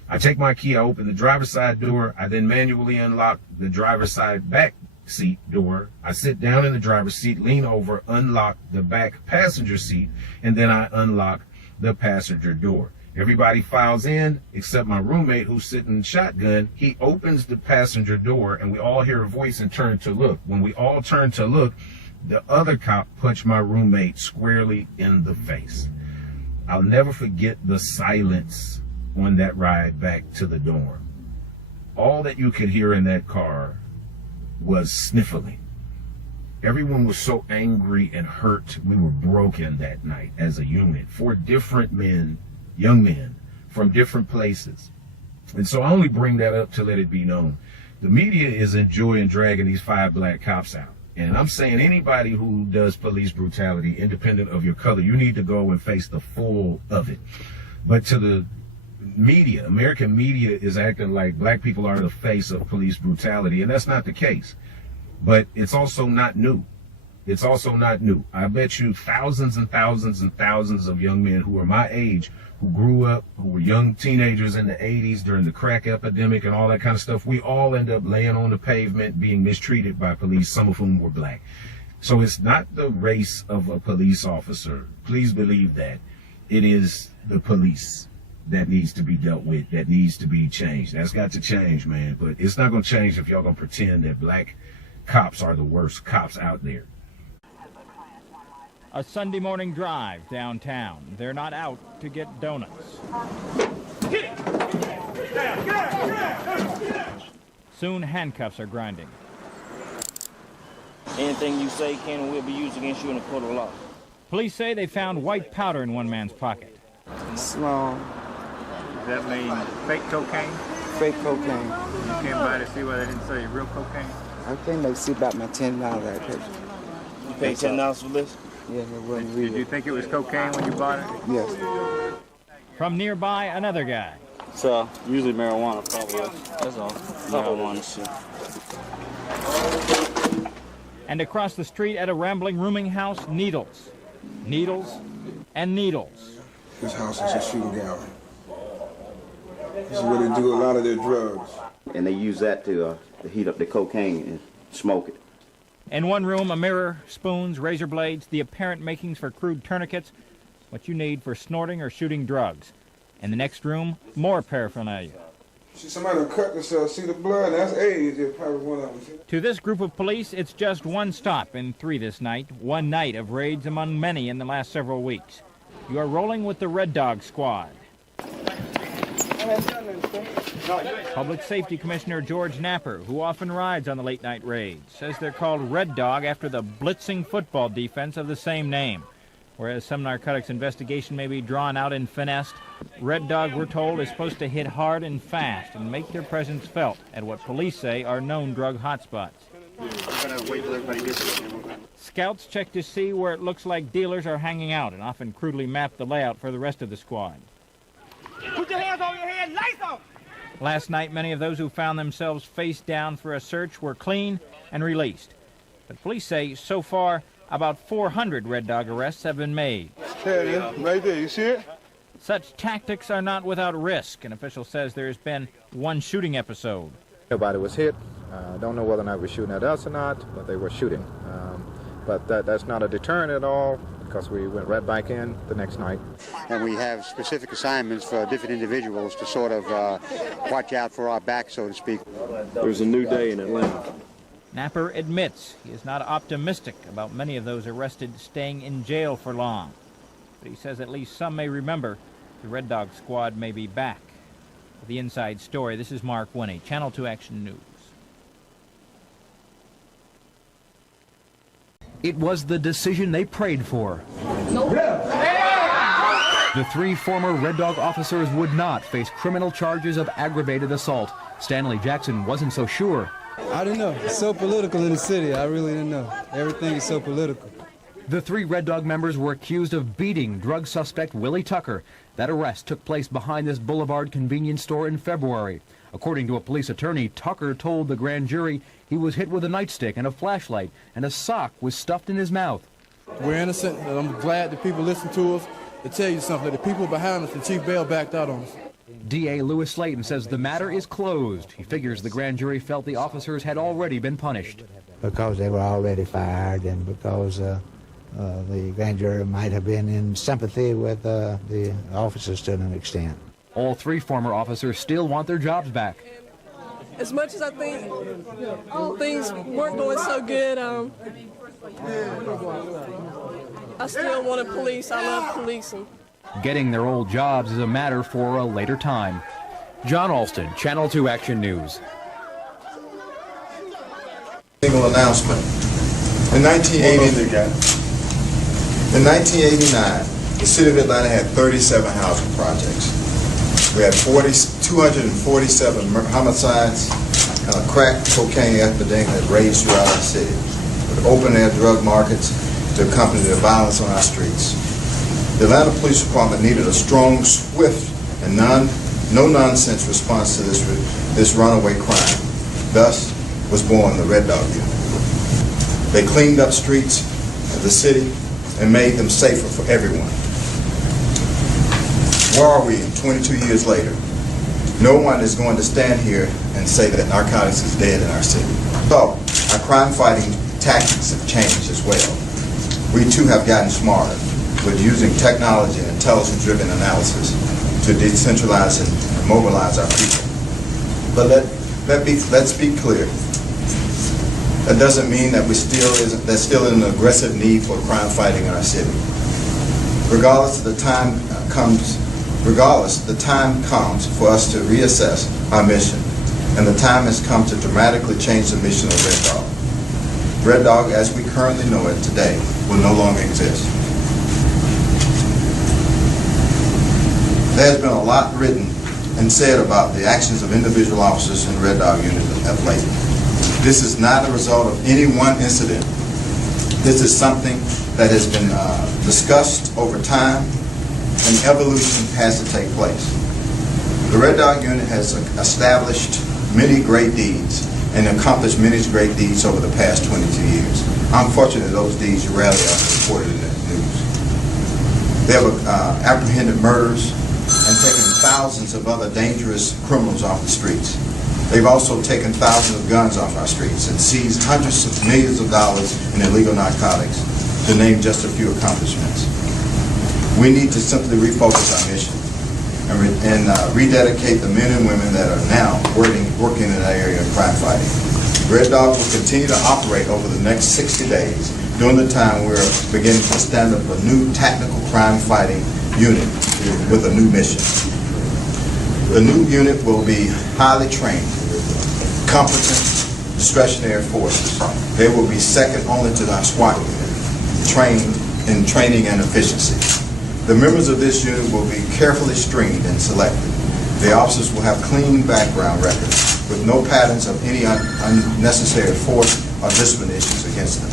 I take my key, I open the driver's side door. I then manually unlock the driver's side back seat door. I sit down in the driver's seat, lean over, unlock the back passenger seat, and then I unlock the passenger door. Everybody files in except my roommate who's sitting shotgun. He opens the passenger door and we all hear a voice and turn to look. When we all turn to look, the other cop punched my roommate squarely in the face. I'll never forget the silence on that ride back to the dorm. All that you could hear in that car was sniffling. Everyone was so angry and hurt. We were broken that night as a unit. 4 different men, young men from different places. And so I only bring that up to let it be known. The media is enjoying dragging these 5 black cops out. And I'm saying anybody who does police brutality, independent of your color, you need to go and face the full of it. But to the media, American media is acting like black people are the face of police brutality, and that's not the case. But it's also not new. It's also not new. I bet you thousands and thousands and thousands of young men who are my age, who grew up, who were young teenagers in the 80s during the crack epidemic and all that kind of stuff, we all end up laying on the pavement being mistreated by police, some of whom were black. So it's not the race of a police officer. Please believe that. It is the police that needs to be dealt with, that needs to be changed. That's got to change, man. But it's not going to change if y'all going to pretend that black cops are the worst cops out there. A Sunday morning drive downtown. They're not out to get donuts. Soon handcuffs are grinding. Anything you say can and will be used against you in a court of law. Police say they found white powder in one man's pocket. Small. Does that mean fake cocaine? Fake cocaine. You came by to see whether they didn't say real cocaine? I came to see about my $10 that picture. You paid $10 for this? Yes, it wasn't real. Did you think it was cocaine when you bought it? Yes. From nearby, another guy. So, usually marijuana, probably. That's all. Marijuana shit. And across the street at a rambling rooming house, needles. Needles and needles. This house is a shooting gallery. This is where they do a lot of their drugs. And they use that to heat up the cocaine and smoke it. In one room, a mirror, spoons, razor blades, the apparent makings for crude tourniquets, what you need for snorting or shooting drugs. In the next room, more paraphernalia. See, somebody done cut themselves. See the blood? That's AIDS. It's probably one of them. To this group of police, it's just one stop in 3 this night, one night of raids among many in the last several weeks. You are rolling with the Red Dog Squad. Public Safety Commissioner George Napper, who often rides on the late-night raids, says they're called Red Dog after the blitzing football defense of the same name. Whereas some narcotics investigation may be drawn out and finessed, Red Dog, we're told, is supposed to hit hard and fast and make their presence felt at what police say are known drug hotspots. Scouts check to see where it looks like dealers are hanging out and often crudely map the layout for the rest of the squad. Put your hands on your head, lights off! Last night, many of those who found themselves face down for a search were clean and released. But police say so far, about 400 Red Dog arrests have been made. There it is, right there. You see it? Such tactics are not without risk. An official says there has been one shooting episode. Nobody was hit. Don't know whether or not we're shooting at us or not, but they were shooting. But that's not a deterrent at all, because we went right back in the next night. And we have specific assignments for different individuals to sort of watch out for our back, so to speak. There's a new day in Atlanta. Napper admits he is not optimistic about many of those arrested staying in jail for long. But he says at least some may remember the Red Dog Squad may be back. For the Inside Story, this is Mark Winnie, Channel 2 Action News. It was the decision they prayed for. The 3 former Red Dog officers would not face criminal charges of aggravated assault. Stanley Jackson wasn't so sure. I don't know. It's so political in the city. I really don't know. Everything is so political. The 3 Red Dog members were accused of beating drug suspect Willie Tucker. That arrest took place behind this Boulevard convenience store in February. According to a police attorney, Tucker told the grand jury he was hit with a nightstick and a flashlight, and a sock was stuffed in his mouth. We're innocent, and I'm glad that people listen to us. To tell you something, the people behind us, the Chief Bail backed out on us. D.A. Lewis Slayton says the matter is closed. He figures the grand jury felt the officers had already been punished. Because they were already fired and because the grand jury might have been in sympathy with the officers to an extent. All 3 former officers still want their jobs back. As much as I think things weren't going so good, I still want to police. I love policing. Getting their old jobs is a matter for a later time. John Alston, Channel 2 Action News. Single announcement. In 1989, the city of Atlanta had 37 housing projects. We had 247 homicides and a crack cocaine epidemic that raged throughout our city, with open-air drug markets to accompany the violence on our streets. The Atlanta Police Department needed a strong, swift, and no-nonsense response to this runaway crime. Thus was born the Red Dog Unit. They cleaned up streets of the city and made them safer for everyone. Where are we 22 years later? No one is going to stand here and say that narcotics is dead in our city. So, our crime-fighting tactics have changed as well. We too have gotten smarter with using technology and intelligence-driven analysis to decentralize and mobilize our people. But let's be clear. That doesn't mean that there's still an aggressive need for crime fighting in our city. Regardless, the time comes for us to reassess our mission, and the time has come to dramatically change the mission of Red Dog. Red Dog, as we currently know it today, will no longer exist. There's been a lot written and said about the actions of individual officers in Red Dog Unit of late. This is not a result of any one incident. This is something that has been discussed over time, and evolution has to take place. The Red Dog Unit has established many great deeds and accomplished many great deeds over the past 22 years. Unfortunately, those deeds rarely are reported in the news. They have apprehended murders and taken thousands of other dangerous criminals off the streets. They've also taken thousands of guns off our streets and seized hundreds of millions of dollars in illegal narcotics, to name just a few accomplishments. We need to simply refocus our mission and rededicate the men and women that are now working in that area of crime fighting. Red Dog will continue to operate over the next 60 days, during the time we're beginning to stand up a new tactical crime fighting unit with a new mission. The new unit will be highly trained, competent, discretionary forces. They will be second only to our SWAT unit, trained in training and efficiency. The members of this unit will be carefully screened and selected. The officers will have clean background records with no patterns of any unnecessary force or discipline issues against them.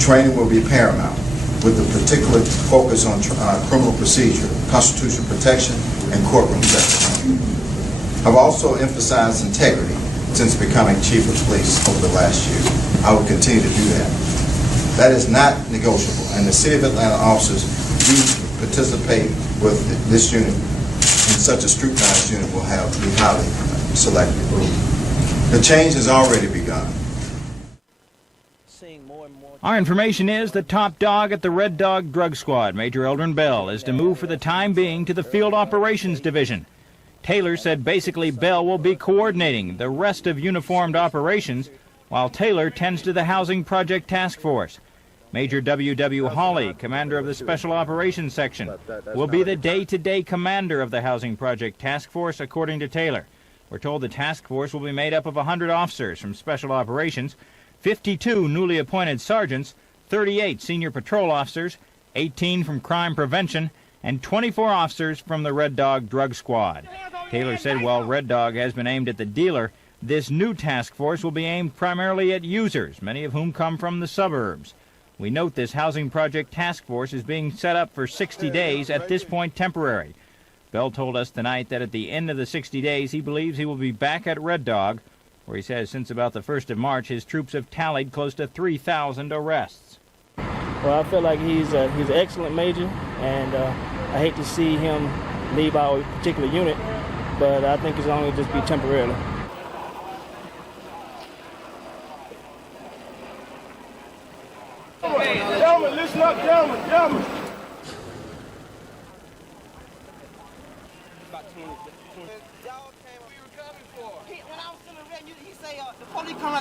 Training will be paramount, with a particular focus on criminal procedure, constitutional protection, and courtroom safety. I've also emphasized integrity since becoming chief of police over the last year. I will continue to do that. That is not negotiable, and the City of Atlanta officers who participate with this unit in such a scrutinized unit will be highly selected. The change has already begun. Our information is the top dog at the Red Dog Drug Squad, Major Eldrin Bell, is to move for the time being to the Field Operations Division. Taylor said basically Bell will be coordinating the rest of uniformed operations, while Taylor tends to the Housing Project Task Force. Major W.W. Hawley, commander of the Special Operations Section, will be the day-to-day commander of the Housing Project Task Force, according to Taylor. We're told the task force will be made up of 100 officers from Special Operations, 52 newly appointed sergeants, 38 senior patrol officers, 18 from crime prevention, and 24 officers from the Red Dog Drug Squad. Taylor said while Red Dog has been aimed at the dealer, this new task force will be aimed primarily at users, many of whom come from the suburbs. We note this Housing Project Task Force is being set up for 60 days, at this point temporary. Bell told us tonight that at the end of the 60 days, he believes he will be back at Red Dog, where he says since about the 1st of March, his troops have tallied close to 3,000 arrests. Well, I feel like he's an excellent major, and I hate to see him leave our particular unit, but I think it's only just be temporarily. Gentlemen, listen up, gentlemen.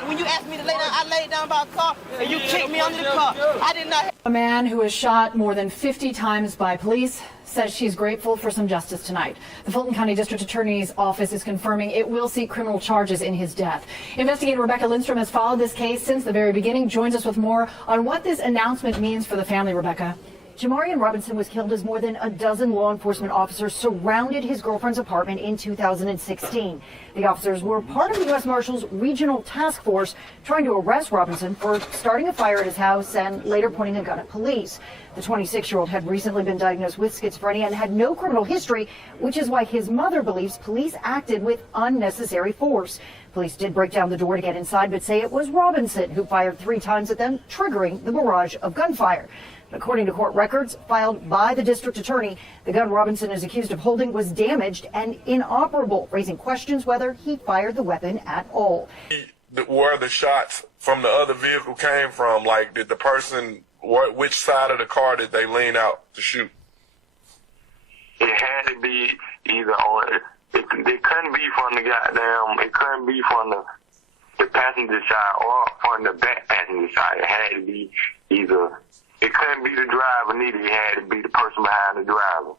When you asked me to lay down, I laid down by a car, and you kicked me under the car. I did not. A man who was shot more than 50 times by police says she's grateful for some justice tonight. The Fulton County District Attorney's Office is confirming it will seek criminal charges in his death. Investigator Rebecca Lindstrom has followed this case since the very beginning, joins us with more on what this announcement means for the family. Rebecca. Jamarian Robinson was killed as more than a dozen law enforcement officers surrounded his girlfriend's apartment in 2016. The officers were part of the U.S. Marshals Regional Task Force trying to arrest Robinson for starting a fire at his house and later pointing a gun at police. The 26-year-old had recently been diagnosed with schizophrenia and had no criminal history, which is why his mother believes police acted with unnecessary force. Police did break down the door to get inside, but say it was Robinson who fired 3 times at them, triggering the barrage of gunfire. According to court records filed by the district attorney, the gun Robinson is accused of holding was damaged and inoperable, raising questions whether he fired the weapon at all. Where the shots from the other vehicle came from, like did the person, which side of the car did they lean out to shoot? It had to be either on, it couldn't be from the goddamn, it couldn't be from the passenger side or from the back passenger side. It had to be either. It couldn't be the driver neither. It had to be the person behind the driver.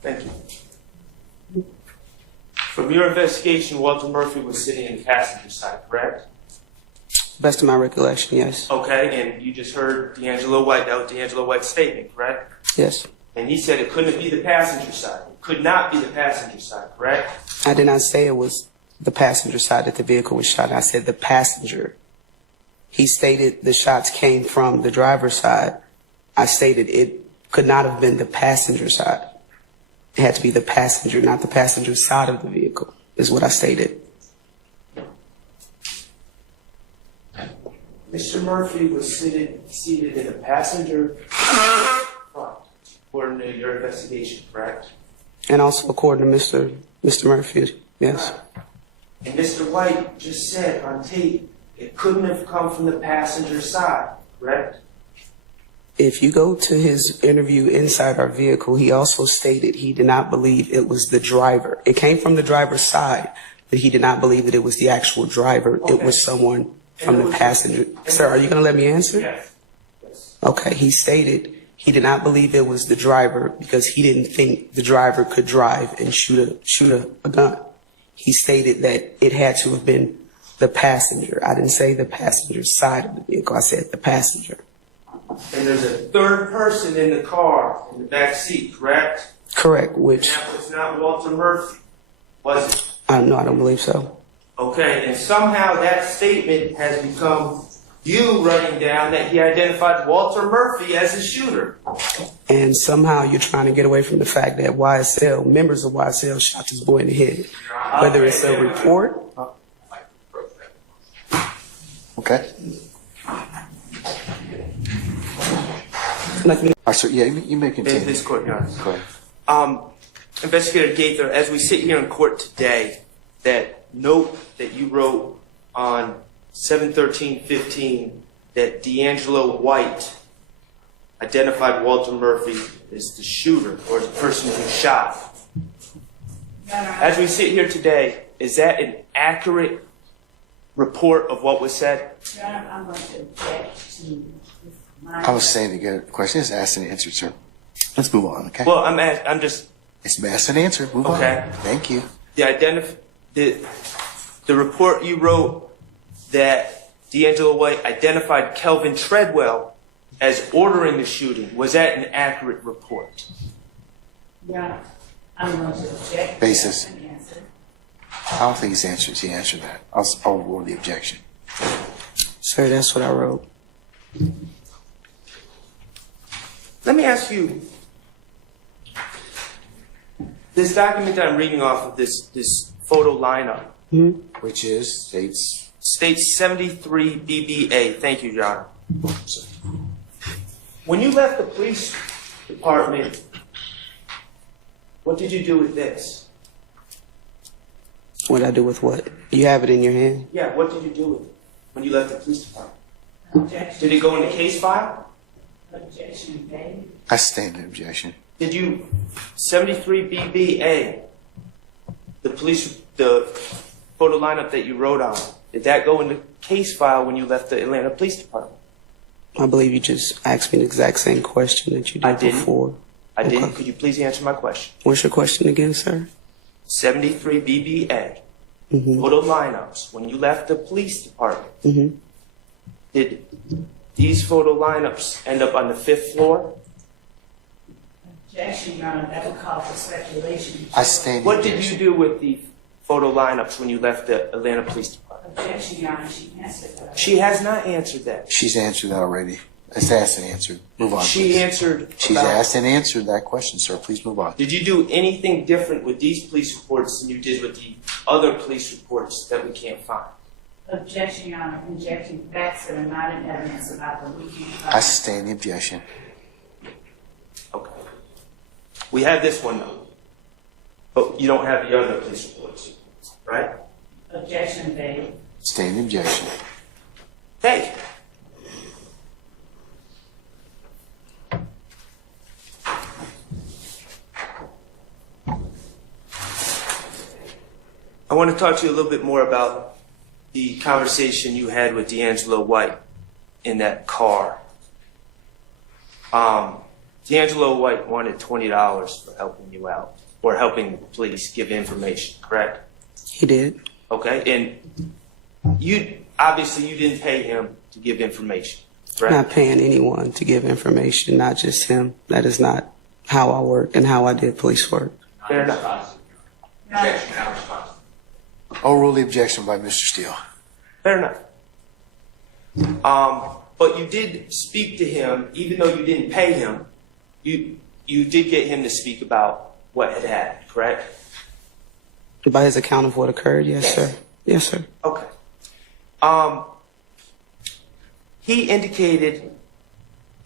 Thank you. From your investigation, Walter Murphy was sitting in the passenger side, correct? Best of my recollection, yes. Okay, and you just heard D'Angelo White's statement, correct? Yes. And he said it couldn't be the passenger side. It could not be the passenger side, correct? I did not say it was the passenger side that the vehicle was shot. I said the passenger. He stated the shots came from the driver's side. I stated it could not have been the passenger side. It had to be the passenger, not the passenger side of the vehicle, is what I stated. Mr. Murphy was seated in the passenger front, according to your investigation, correct? And also according to Mr. Murphy, Yes. And Mr. White just said on tape it couldn't have come from the passenger side, correct? If you go to his interview inside our vehicle, he also stated he did not believe it was the driver. It came from the driver's side, but he did not believe that it was the actual driver. Okay. It was someone from the passenger. Sir, are you going to let me answer? Yes. Okay, he stated he did not believe it was the driver because he didn't think the driver could drive and shoot a gun. He stated that it had to have been the passenger. I didn't say the passenger side of the vehicle. I said the passenger. And there's a third person in the car, in the back seat, correct? Correct, which... And that was not Walter Murphy, was it? I don't believe so. Okay, and somehow that statement has become you writing down that he identified Walter Murphy as the shooter. And somehow you're trying to get away from the fact that YSL, members of YSL shot this boy in the head. Whether it's a report... Okay. So yeah, you may continue. In this court, Your Honor. Go ahead. Investigator Gaither, as we sit here in court today, that note that you wrote on 7/13/15 that D'Angelo White identified Walter Murphy as the shooter or the person who shot. As we sit here today, is that an accurate report of what was said? I was saying to get a question. It's asked and answered, sir. Let's move on, okay? Well, I'm just... It's asked and answered. Move on. Thank you. The report you wrote that D'Angelo White identified Kelvin Treadwell as ordering the shooting, was that an accurate report? Yeah. I'm going to object. Basis. I don't think he answered that. I'll rule the objection. Sir, that's what I wrote. Let me ask you, this document that I'm reading off of, this photo lineup, which is states 73 BBA. Thank you, Your Honor. When you left the police department, what did you do with this? What did I do with what? You have it in your hand? Yeah, what did you do with it when you left the police department? Did it go in the case file? Objection made. I stand in objection. Did you 73 BBA, the photo lineup that you wrote on, did that go in the case file when you left the Atlanta Police Department? I believe you just asked me the exact same question that you did before. I didn't. Could you please answer my question? What's your question again, sir? 73 BBA, photo lineups. When you left the police department, did these photo lineups end up on the 5th floor? Objection, Your Honor. That would call for speculation. I stand. What did you do with the photo lineups when you left the Atlanta Police Department? Objection, Your Honor. She answered that. She has not answered that. She's answered that already. It's asked and answered. Move on. She answered. She's asked and answered that question, sir. Please move on. Did you do anything different with these police reports than you did with the other police reports that we can't find? Objection, Your Honor. Injecting facts that are not in evidence about the weekend. I sustain the objection. Okay. We have this one though, but you don't have the other police reports, right? Objection made. Sustain the objection. Thank you. I want to talk to you a little bit more about the conversation you had with D'Angelo White in that car. D'Angelo White wanted $20 for helping you out, or helping the police give information, correct? He did. Okay, and you didn't pay him to give information, correct? I'm not paying anyone to give information, not just him. That is not how I work and how I did police work. Fair enough. I'll rule the objection by Mr. Steele. Fair enough. But you did speak to him, even though you didn't pay him, you did get him to speak about what had happened, correct? By his account of what occurred, yes, sir. Yes, sir. Okay. He indicated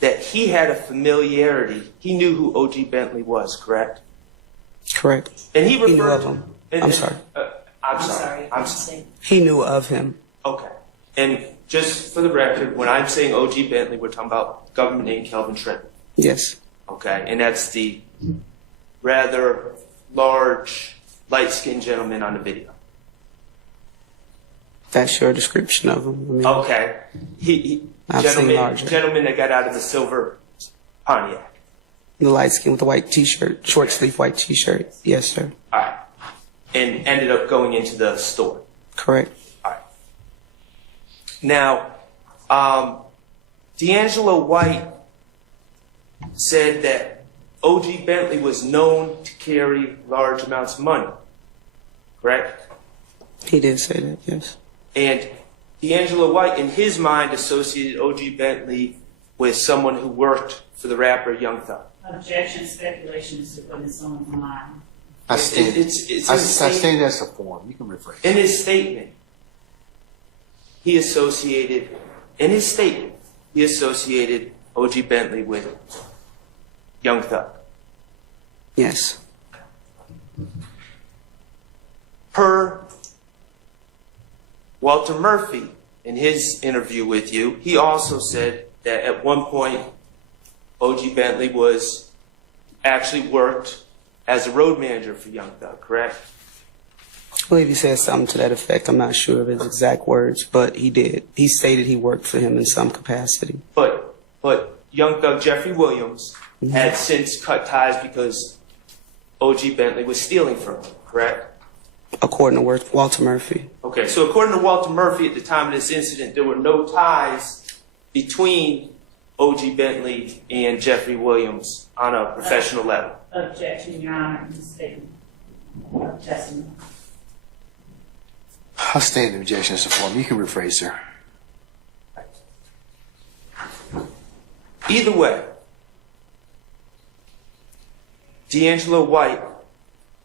that he had a familiarity. He knew who O.G. Bentley was, correct? Correct. And he referred knew of him. I'm sorry. I'm sorry. He knew of him. Okay. And just for the record, when I'm saying O.G. Bentley, we're talking about government name Kelvin Trenton. Yes. Okay. And that's the rather large, light-skinned gentleman on the video. That's your description of him. I mean, Okay. I've seen larger. Gentleman that got out of the silver Pontiac. The light skin with the white t-shirt, short sleeve white t-shirt. Yes, sir. All right. And ended up going into the store. Correct. All right. Now, D'Angelo White said that O.G. Bentley was known to carry large amounts of money. Correct? He did say that, yes. And D'Angelo White, in his mind, associated O.G. Bentley with someone who worked for the rapper Young Thug. Objection, speculation is to put in someone's mind. I stated that's a form. You can rephrase. In his statement, he associated O.G. Bentley with Young Thug. Yes. Per Walter Murphy, in his interview with you, he also said that at one point, O.G. Bentley actually worked as a road manager for Young Thug, correct? I believe he said something to that effect. I'm not sure of his exact words, but he did. He stated he worked for him in some capacity. But Young Thug Jeffrey Williams had since cut ties because O.G. Bentley was stealing from him, correct? According to Walter Murphy. Okay, so according to Walter Murphy, at the time of this incident, there were no ties between O.G. Bentley and Jeffrey Williams on a professional level. Objection, Your Honor, in the statement of testimony. I'll state an objection as a form. You can rephrase, sir. Either way, D'Angelo White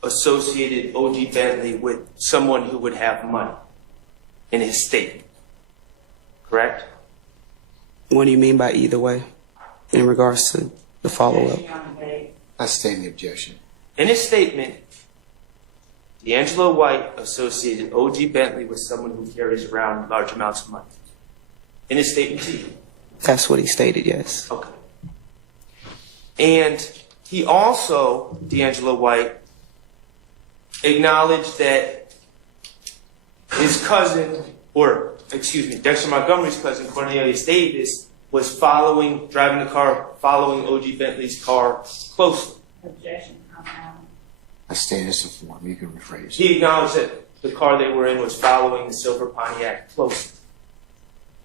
associated O.G. Bentley with someone who would have money in his statement, correct? What do you mean by either way in regards to the follow-up? I state the objection. In his statement, D'Angelo White associated O.G. Bentley with someone who carries around large amounts of money. In his statement to you. That's what he stated, yes. Okay. And he also, D'Angelo White, acknowledged that his cousin, Dexter Montgomery's cousin, Cornelius Davis, was driving the car, following O.G. Bentley's car closely. Objection. I state as a form. You can rephrase. He acknowledged that the car they were in was following the silver Pontiac closely.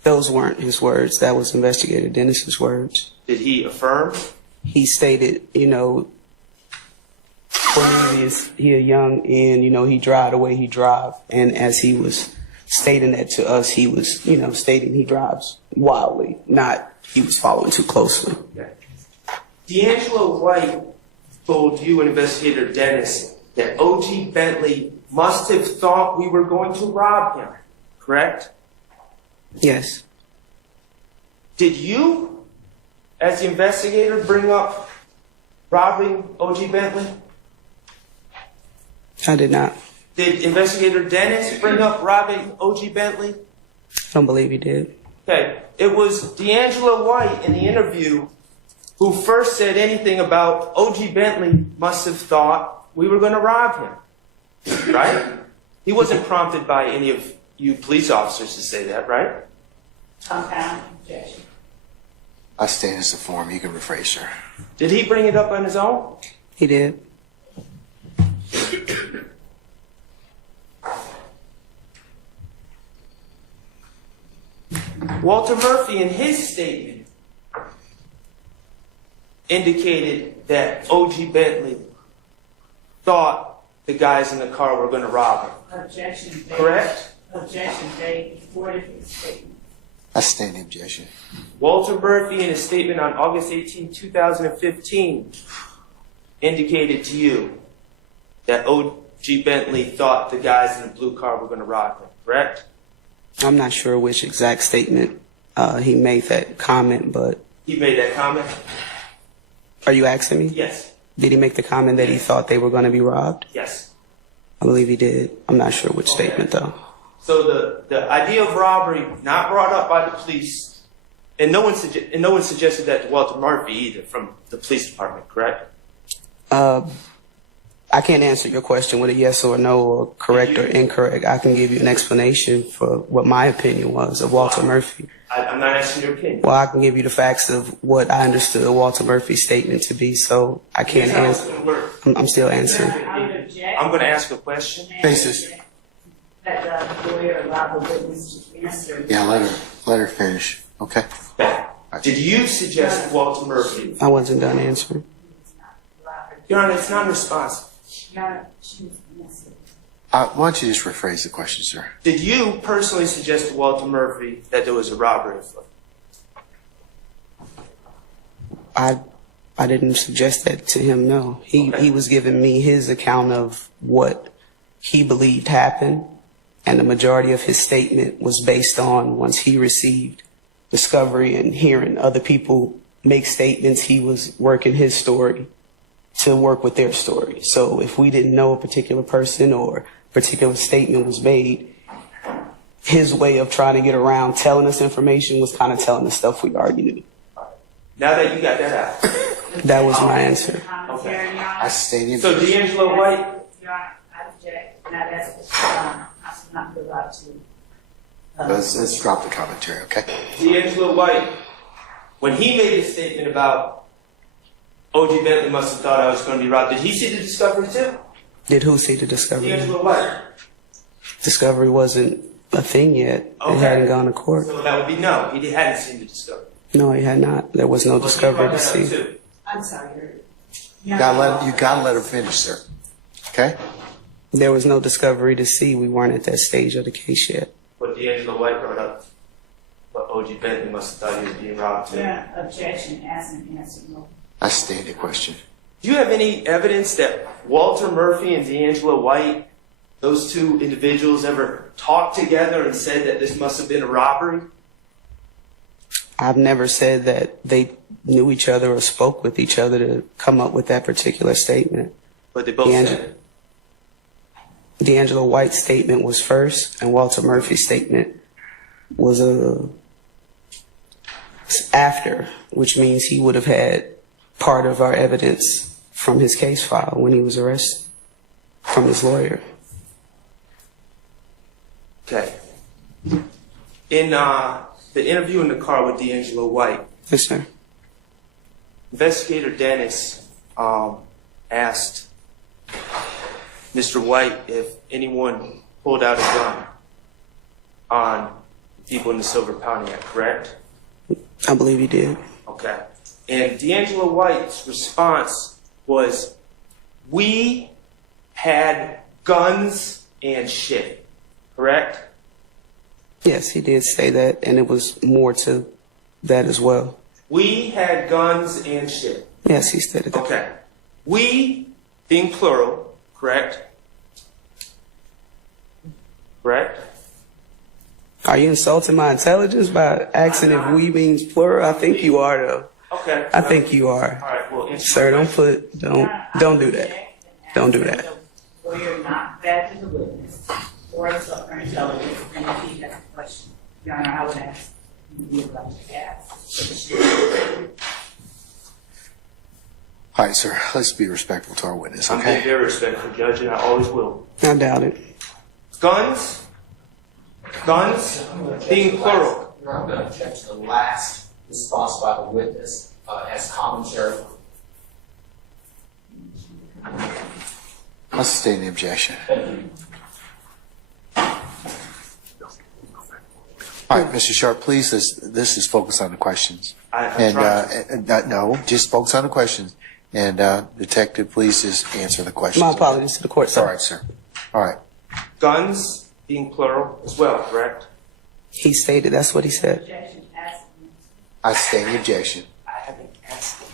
Those weren't his words. That was Investigator Dennis's words. Did he affirm? He stated, Cornelius, he a young and, he drive the way he drive. And as he was stating that to us, he was, stating he drives wildly, not he was following too closely. Okay. D'Angelo White told you and Investigator Dennis that O.G. Bentley must have thought we were going to rob him, correct? Yes. Did you, as the investigator, bring up robbing O.G. Bentley? I did not. Did Investigator Dennis bring up robbing O.G. Bentley? I don't believe he did. Okay. It was D'Angelo White in the interview who first said anything about O.G. Bentley must have thought we were going to rob him. Right? He wasn't prompted by any of you police officers to say that, right? Compound objection. I state as a form. You can rephrase, sir. Did he bring it up on his own? He did. Walter Murphy, in his statement, indicated that O.G. Bentley thought the guys in the car were going to rob him. Objection. Correct? Objection made before his statement. I state the objection. Walter Murphy, in his statement on August 18, 2015, indicated to you that O.G. Bentley thought the guys in the blue car were going to rob him. Correct? I'm not sure which exact statement he made that comment, but... He made that comment? Are you asking me? Yes. Did he make the comment that he thought they were going to be robbed? Yes. I believe he did. I'm not sure which statement though. So the idea of robbery not brought up by the police, and no one suggested that to Walter Murphy either from the police department, correct? I can't answer your question with a yes or no or correct or incorrect. I can give you an explanation for what my opinion was of Walter Murphy. I'm not asking your opinion. Well, I can give you the facts of what I understood Walter Murphy's statement to be, so I can't answer. I'm still answering. I'm going to ask a question. Basis. That the lawyer allowed the witness to answer. Yeah, let her finish. Okay. Did you suggest Walter Murphy? I wasn't done answering. Your Honor, it's non-responsive. Why don't you just rephrase the question, sir? Did you personally suggest to Walter Murphy that there was a robbery afoot? I didn't suggest that to him, no. He was giving me his account of what he believed happened, and the majority of his statement was based on once he received discovery and hearing other people make statements, he was working his story to work with their story. So if we didn't know a particular person or a particular statement was made, his way of trying to get around telling us information was kind of telling us stuff we already knew. Now that you got that out. That was my answer. Okay. I stated. So D'Angelo White. Your Honor, I object. Now that's I should not be allowed to. Let's drop the commentary, okay? D'Angelo White, when he made his statement about O.G. Bentley must have thought I was going to be robbed, did he see the discovery too? Did who see the discovery? D'Angelo White. Discovery wasn't a thing yet. Okay. It hadn't gone to court. So that would be no. He hadn't seen the discovery. No, he had not. There was no discovery to see. I'm sorry. You gotta let her finish, sir. Okay? There was no discovery to see. We weren't at that stage of the case yet. But D'Angelo White brought up what O.G. Bentley must have thought he was being robbed too. Yeah, objection, ask and answer. No. I stated the question. Do you have any evidence that Walter Murphy and D'Angelo White, those two individuals, ever talked together and said that this must have been a robbery? I've never said that they knew each other or spoke with each other to come up with that particular statement. But they both said it. D'Angelo White's statement was first, and Walter Murphy's statement was after, which means he would have had part of our evidence from his case file when he was arrested from his lawyer. Okay. In the interview in the car with D'Angelo White, yes, sir. Investigator Dennis asked Mr. White if anyone pulled out a gun on people in the Silver Pontiac, correct? I believe he did. Okay. And D'Angelo White's response was, we had guns and shit, correct? Yes, he did say that, and it was more to that as well. We had guns and shit. Yes, he stated that. Okay. We, being plural, correct? Correct? Are you insulting my intelligence by asking if we means plural? I think you are, though. Okay. I think you are. All right. Well, sir, don't do that. Don't do that. Lawyer not bad to the witness or insult her intelligence, and if he has a question, Your Honor, I would ask you to be allowed to ask. All right, sir. Let's be respectful to our witness, I'm okay? being very respectful, Judge, and I always will. I doubt it. Guns, being plural. Your Honor, I'm going to object to the last response by the witness as commentary. Let's sustain the objection. All right, Mr. Sharp, please, this is focused on the questions. No, just focus on the questions. And Detective, please just answer the questions. My apologies to the court, sir. All right, sir. All right. Guns, being plural as well, correct? He stated that's what he said. Objection, ask. I sustain the objection. I haven't asked him.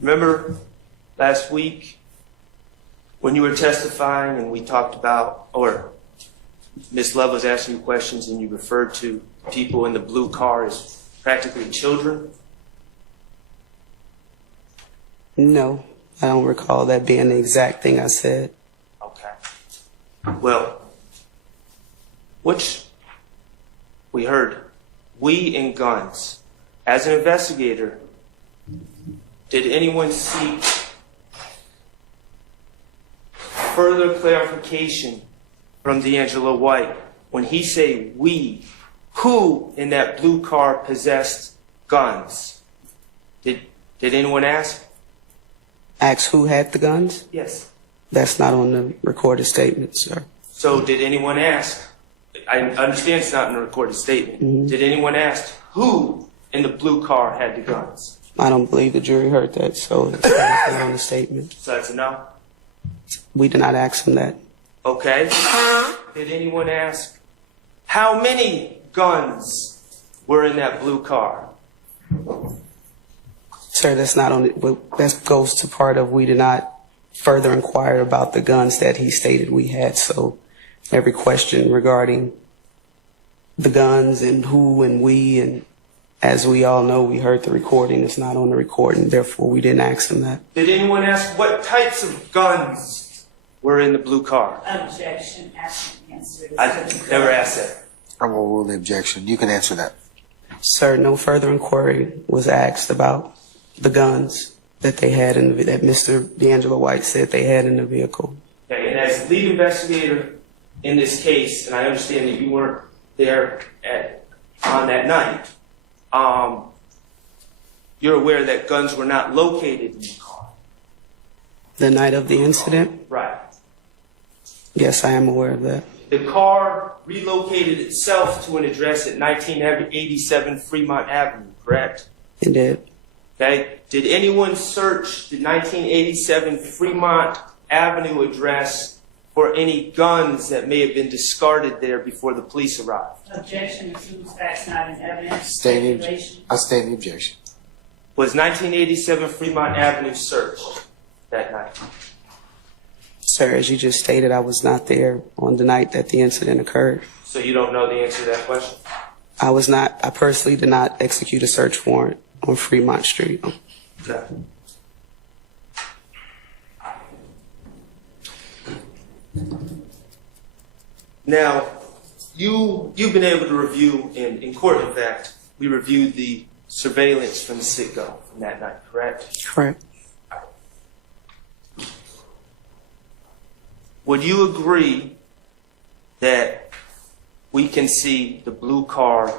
Remember last week when you were testifying and we talked about, or Ms.love was asking you questions and you referred to people in the blue car as practically children? No, I don't recall that being the exact thing I said. Okay. Well, we heard we and guns. As an investigator, did anyone seek further clarification from D'Angelo White when he say we? Who in that blue car possessed guns? Did anyone ask? Ask who had the guns? Yes. That's not on the recorded statement, sir. So did anyone ask? I understand it's not in the recorded statement. Mm-hmm. Did anyone ask who in the blue car had the guns? I don't believe the jury heard that, so it's not on the statement. So that's a no? We did not ask him that. Okay. Did anyone ask how many guns were in that blue car? Sir, that's not on it. That goes to part of we did not further inquire about the guns that he stated we had. So every question regarding the guns and who and we, and as we all know, we heard the recording. It's not on the recording. Therefore, we didn't ask him that. Did anyone ask what types of guns were in the blue car? Objection. Ask and answer. I never asked that. I will rule the objection. You can answer that. Sir, no further inquiry was asked about the guns that they had that Mr. D'Angelo White said they had in the vehicle. Okay, and as lead investigator in this case, and I understand that you weren't there on that night, you're aware that guns were not located in the car. The night of the incident? Right. Yes, I am aware of that. The car relocated itself to an address at 1987 Fremont Avenue, correct? It did. Okay. Did anyone search the 1987 Fremont Avenue address for any guns that may have been discarded there before the police arrived? Objection assumes facts not in evidence. I stand the objection. Was 1987 Fremont Avenue searched that night? Sir, as you just stated, I was not there on the night that the incident occurred. So you don't know the answer to that question? I personally did not execute a search warrant on Fremont Street. Okay. Now, you've been able to review, in court in fact, we reviewed the surveillance from the sit-go from that night, correct? Correct. Would you agree that we can see the blue car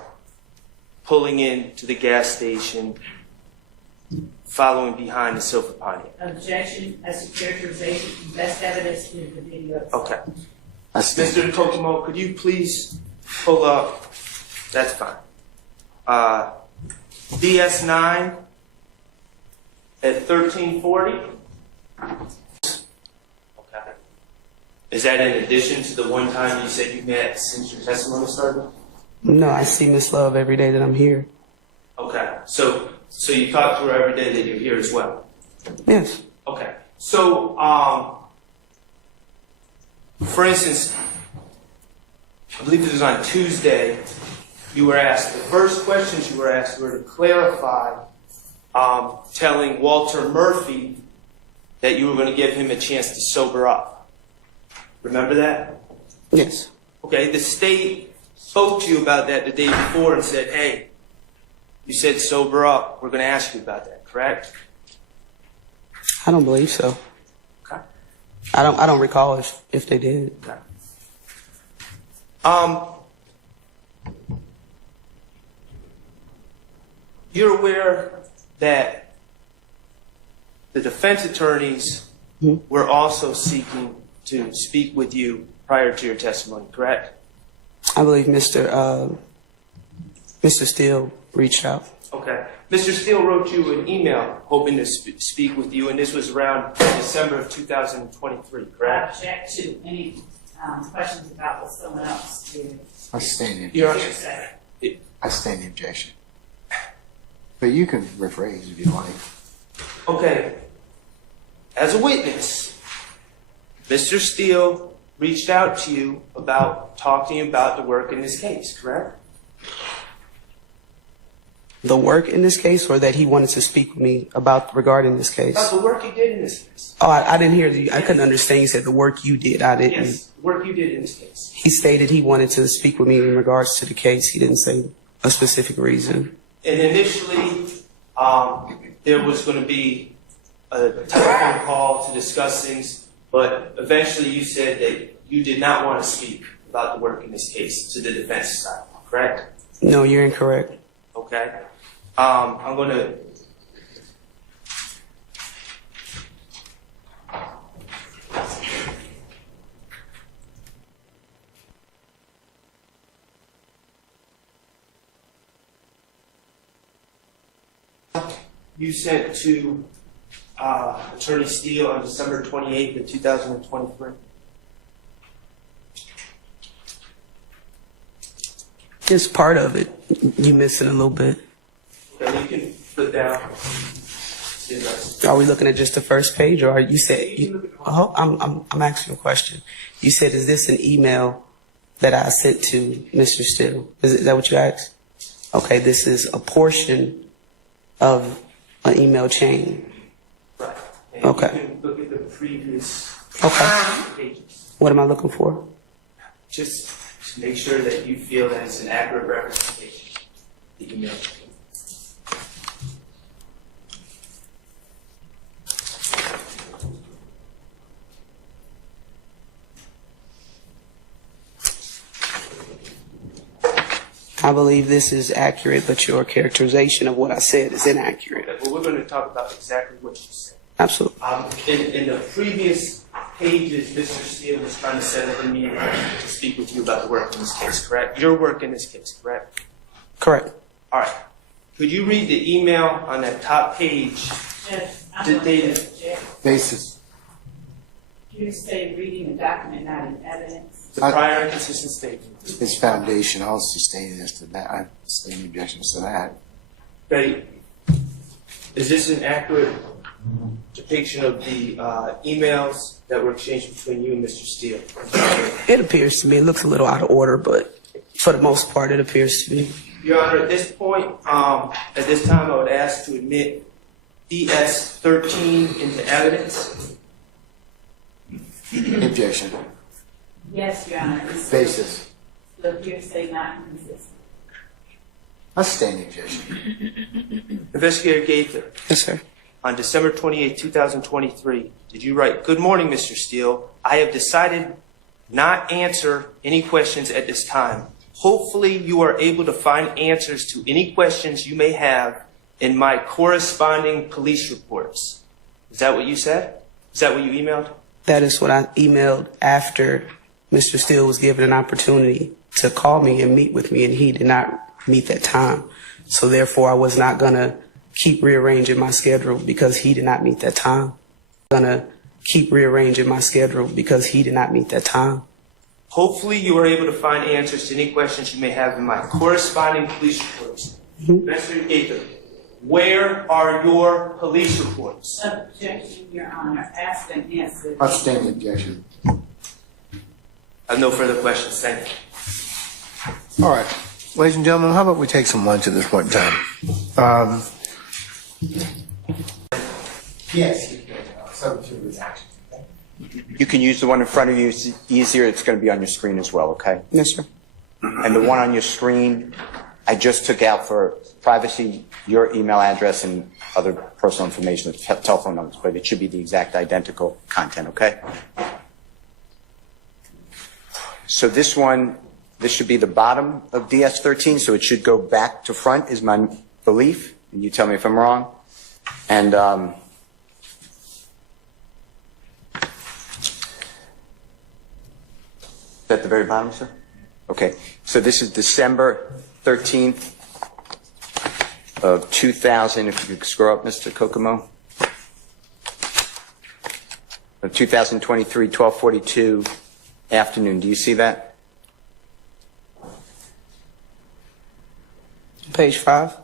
pulling into the gas station, following behind the silver Pontiac? Objection as to characterization. Best evidence is the video. Okay. Mr. Kokomo, could you please pull up? That's fine. DS9 at 1340. Okay. Is that in addition to the one time you said you met since your testimony started? No, I see Ms.love every day that I'm here. Okay. So you talk to her every day that you're here as well? Yes. Okay. So, for instance, I believe it was on Tuesday, you were asked, the first questions you were asked were to clarify telling Walter Murphy that you were going to give him a chance to sober up. Remember that? Yes. Okay, the state spoke to you about that the day before and said, hey, you said sober up. We're going to ask you about that, correct? I don't believe so. Okay. I don't recall if they did. Okay. You're aware that the defense attorneys were also seeking to speak with you prior to your testimony, correct? I believe Mr. Steele reached out. Okay. Mr. Steele wrote you an email hoping to speak with you, and this was around December of 2023, correct? Object to any questions about what someone else did. I stand the objection. I stand the objection. But you can rephrase if you like. Okay. As a witness, Mr. Steele reached out to you about talking about the work in this case, correct? The work in this case, or that he wanted to speak with me about regarding this case? About the work you did in this case. Oh, I didn't hear you. I couldn't understand. You said the work you did. I didn't. Yes, the work you did in this case. He stated he wanted to speak with me in regards to the case. He didn't say a specific reason. And initially, there was going to be a telephone call to discuss things, but eventually you said that you did not want to speak about the work in this case to the defense side, correct? No, you're incorrect. Okay. I'm going to... You sent to Attorney Steele on December 28th of 2023. Just part of it. You missed it a little bit. Okay, you can put down. Are we looking at just the first page, or are you said? I'm asking a question. You said, is this an email that I sent to Mr. Steele? Is that what you asked? Okay, this is a portion of an email chain. Right. And Okay. you can look at the previous pages. What am I looking for? Just to make sure that you feel that it's an accurate representation of the email. I believe this is accurate, but your characterization of what I said is inaccurate. Okay, well, we're going to talk about exactly what you said. Absolutely. In the previous pages, Mr. Steele was trying to set up a meeting to speak with you about the work in this case, correct? Your work in this case, correct? Correct. All right. Could you read the email on that top page? The data. Basis. You say reading a document, not in evidence. The prior and consistent statement. Its foundation also stated as to that. I say any objections to that. Betty, is this an accurate depiction of the emails that were exchanged between you and Mr. Steele? It appears to me. It looks a little out of order, but for the most part, it appears to me. Your Honor, at this point, at this time, I would ask to admit DS-13 into evidence. Objection. Yes, Your Honor. Basis. The hearsay not inconsistent. I stand the objection. Investigator Gaither. Yes, sir. On December 28, 2023, did you write, "Good morning, Mr. Steele. I have decided not answer any questions at this time. Hopefully you are able to find answers to any questions you may have in my corresponding police reports." Is that what you said? Is that what you emailed? That is what I emailed after Mr. Steele was given an opportunity to call me and meet with me, and he did not meet that time. So therefore, I was not going to keep rearranging my schedule because he did not meet that time. Hopefully you are able to find answers to any questions you may have in my corresponding police reports. Investigator Gaither, where are your police reports? Objection, Your Honor. Ask and answer. I stand the objection. I have no further questions. Thank you. All right. Ladies and gentlemen, how about we take some lunch at this point in time? Yes, you can. Subject to redaction. You can use the one in front of you. It's easier. It's going to be on your screen as well, okay? Yes, sir. And the one on your screen, I just took out for privacy your email address and other personal information, telephone numbers, but it should be the exact identical content, okay? So this one, this should be the bottom of DS-13, so it should go back to front is my belief, and you tell me if I'm wrong. And is that the very bottom, sir? Okay, so this is December 13th of 2000, if you could scroll up, Mr. Kokomo. 2023, 12:42 afternoon. Do you see that? Page 5?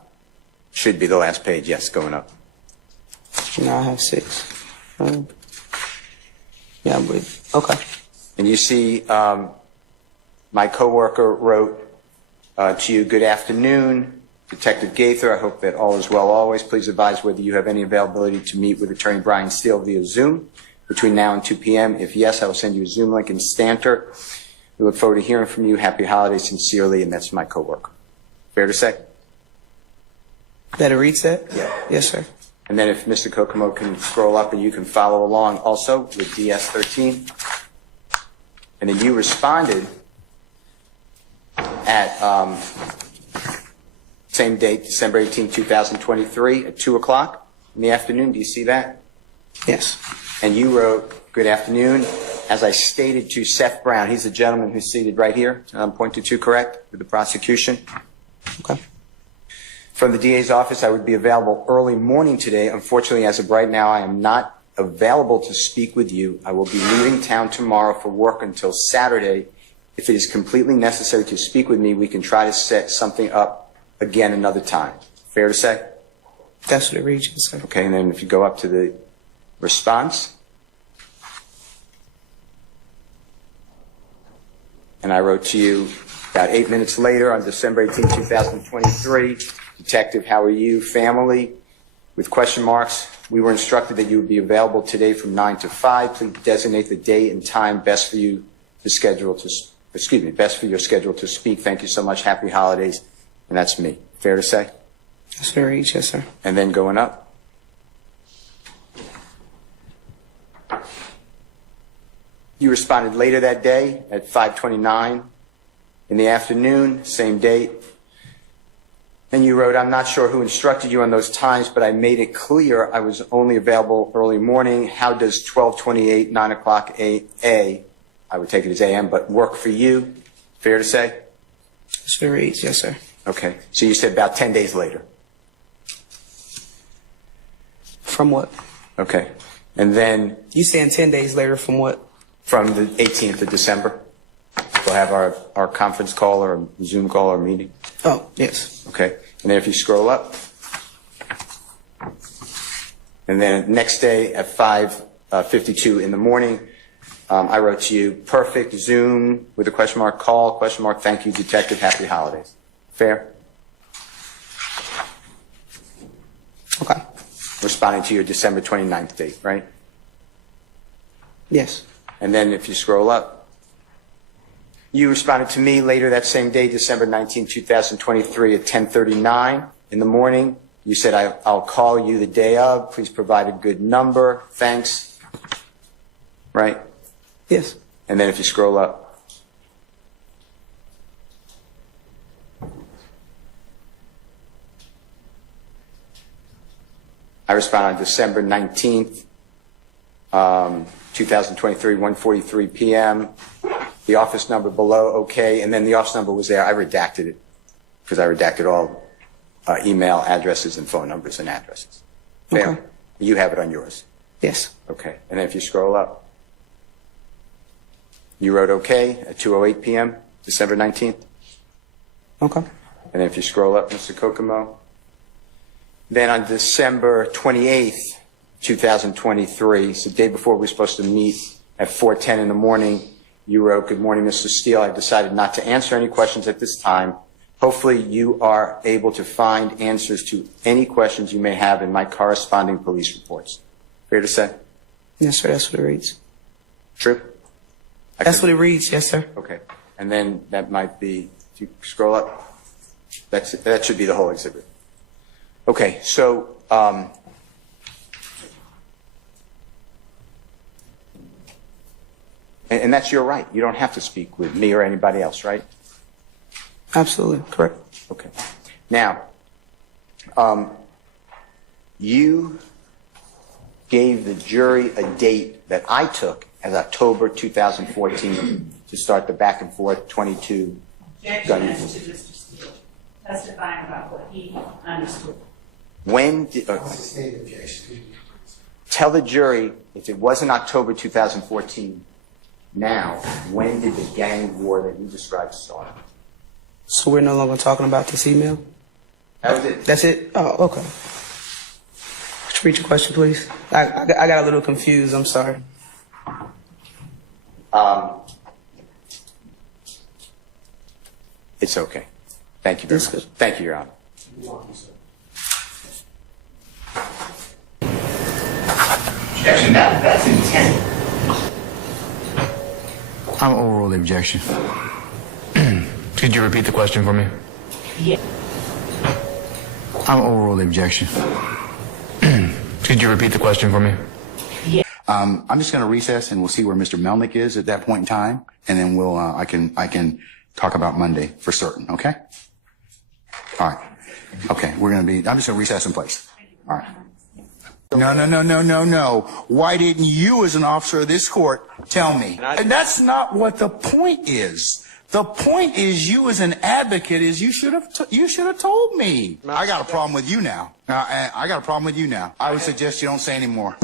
Should be the last page, yes, going up. No, I have 6. Yeah, but okay. And you see my coworker wrote to you, good afternoon, Detective Gaither. I hope that all is well always. Please advise whether you have any availability to meet with Attorney Brian Steele via Zoom between now and 2 p.m. If yes, I will send you a Zoom link instanter. We look forward to hearing from you. Happy holidays, sincerely, and that's my coworker. Fair to say? That it reads that? Yeah. Yes, sir. And then if Mr. Kokomo can scroll up and you can follow along also with DS13. And then you responded at same date, December 18, 2023 at 2 o'clock in the afternoon. Do you see that? Yes. And you wrote, good afternoon. As I stated to Seth Brown, he's the gentleman who's seated right here, pointed to, correct, with the prosecution. Okay. From the DA's office, I would be available early morning today. Unfortunately, as of right now, I am not available to speak with you. I will be leaving town tomorrow for work until Saturday. If it is completely necessary to speak with me, we can try to set something up again another time. Fair to say? That's what it reads, yes, sir. Okay, and then if you go up to the response. And I wrote to you about 8 minutes later on December 18, 2023, Detective, how are you? Family? With question marks. We were instructed that you would be available today from 9 to 5. Please designate the day and time best for you to schedule to, best for your schedule to speak. Thank you so much. Happy holidays. And that's me. Fair to say? That's what it reads, yes, sir. And then going up. You responded later that day at 5:29 in the afternoon, same date. And you wrote, I'm not sure who instructed you on those times, but I made it clear I was only available early morning. How does 12:28, 9 o'clock I would take it as AM, but work for you? Fair to say? That's what it reads, yes, sir. Okay. So you said about 10 days later. From what? Okay. And then... You saying 10 days later from what? From the 18th of December. We'll have our conference call or Zoom call or meeting. Oh, yes. Okay. And then if you scroll up. And then next day at 5:52 in the morning, I wrote to you, perfect, Zoom with a question mark, call, question mark, thank you, Detective, happy holidays. Fair? Okay. Responding to your December 29th date, right? Yes. And then if you scroll up, you responded to me later that same day, December 19, 2023 at 10:39 in the morning. You said, I'll call you the day of. Please provide a good number. Thanks. Right? Yes. And then if you scroll up, I responded on December 19th, 2023, 1:43 p.m. The office number below, okay. And then the office number was there. I redacted it because I redacted all email addresses and phone numbers and addresses. Fair? Okay. You have it on yours. Yes. Okay. And then if you scroll up, you wrote okay at 2:08 p.m., December 19th. Okay. And then if you scroll up, Mr. Kokomo, then on December 28th, 2023, so the day before we were supposed to meet at 4:10 in the morning, you wrote, good morning, Mr. Steele. I've decided not to answer any questions at this time. Hopefully you are able to find answers to any questions you may have in my corresponding police reports. Fair to say? Yes, sir. That's what it reads. True? That's what it reads. Yes, sir. Okay. And then that might be, if you scroll up, that should be the whole exhibit. Okay, so and that's your right. You don't have to speak with me or anybody else, right? Absolutely. Correct. Okay. Now, you gave the jury a date that I took as October 2014 to start the back and forth 22 gun Objection to Mr. Steele testifying about what he understood. When did, tell the jury, if it wasn't October 2014, now, when did the gang war that you described start? So we're no longer talking about this email? That was it. That's it? Oh, okay. Could you read your question, please? I got a little confused. I'm sorry. It's okay. Thank you very much. Thank you, Your Honor. Objection, that's intent. I'm overrule the objection. Could you repeat the question for me? Yeah. I'm overrule the objection. Could you repeat the question for me? Yeah. I'm just going to recess and we'll see where Mr. Melnick is at that point in time, and then we'll I can talk about Monday for certain. Okay. All right. Okay. I'm just going to recess in place. All right. No. Why didn't you, as an officer of this court, tell me? And that's not what the point is. The point is, you as an advocate, is you should have told me. I got a problem with you now. I got a problem with you now. I would suggest you don't say any more.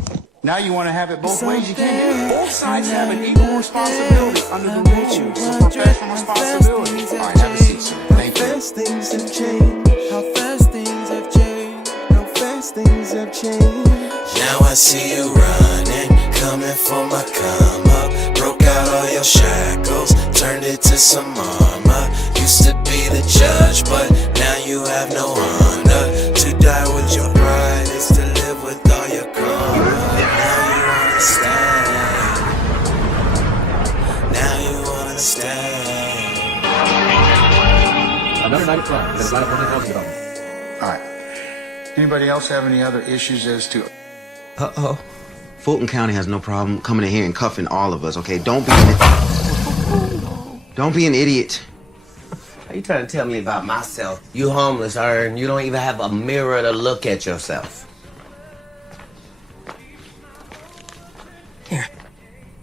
Now you want to have it both ways. You can't do it. Both sides have an equal responsibility under the rules of professional responsibility. All right, have a seat, sir. Thank you. How fast things have changed. How fast things have changed. How fast things have changed. Now I see you running, coming for my come up. Broke out all your shackles, turned it to some armor. Used to be the judge, but now you have no honor. To die with your pride is to live with all your karma. Now you understand. Now you understand. Another night of fun. There's a lot of fun development. All right. Anybody else have any other issues as to... Uh-oh. Fulton County has no problem coming in here and cuffing all of us, okay? Don't be an idiot. Are you trying to tell me about myself? You homeless, Ern. You don't even have a mirror to look at yourself. Here.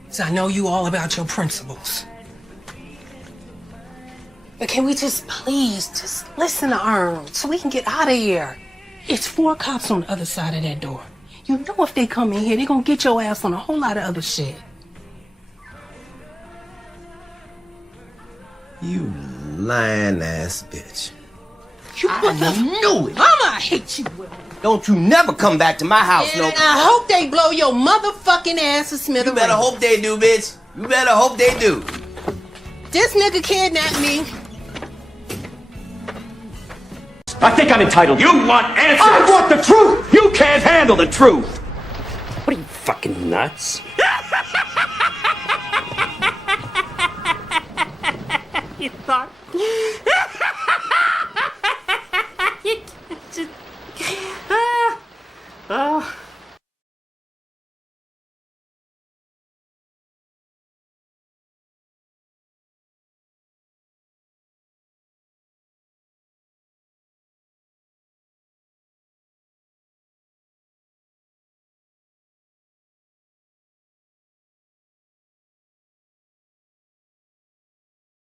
So I know you all about your principles. But can we just please just listen to Ern so we can get out of here? It's 4 cops on the other side of that door. You know if they come in here, they're gonna get your ass on a whole lot of other shit. You lying ass bitch. I knew it. Mama, I hate you, Will. Don't you never come back to my house, And no. I hope they blow your motherfucking ass to smithereens. You better hope they do, bitch. You better hope they do. This nigga kidnapped me. I think I'm entitled. You want answers? I want the truth! You can't handle the truth! What are you, fucking nuts? You thought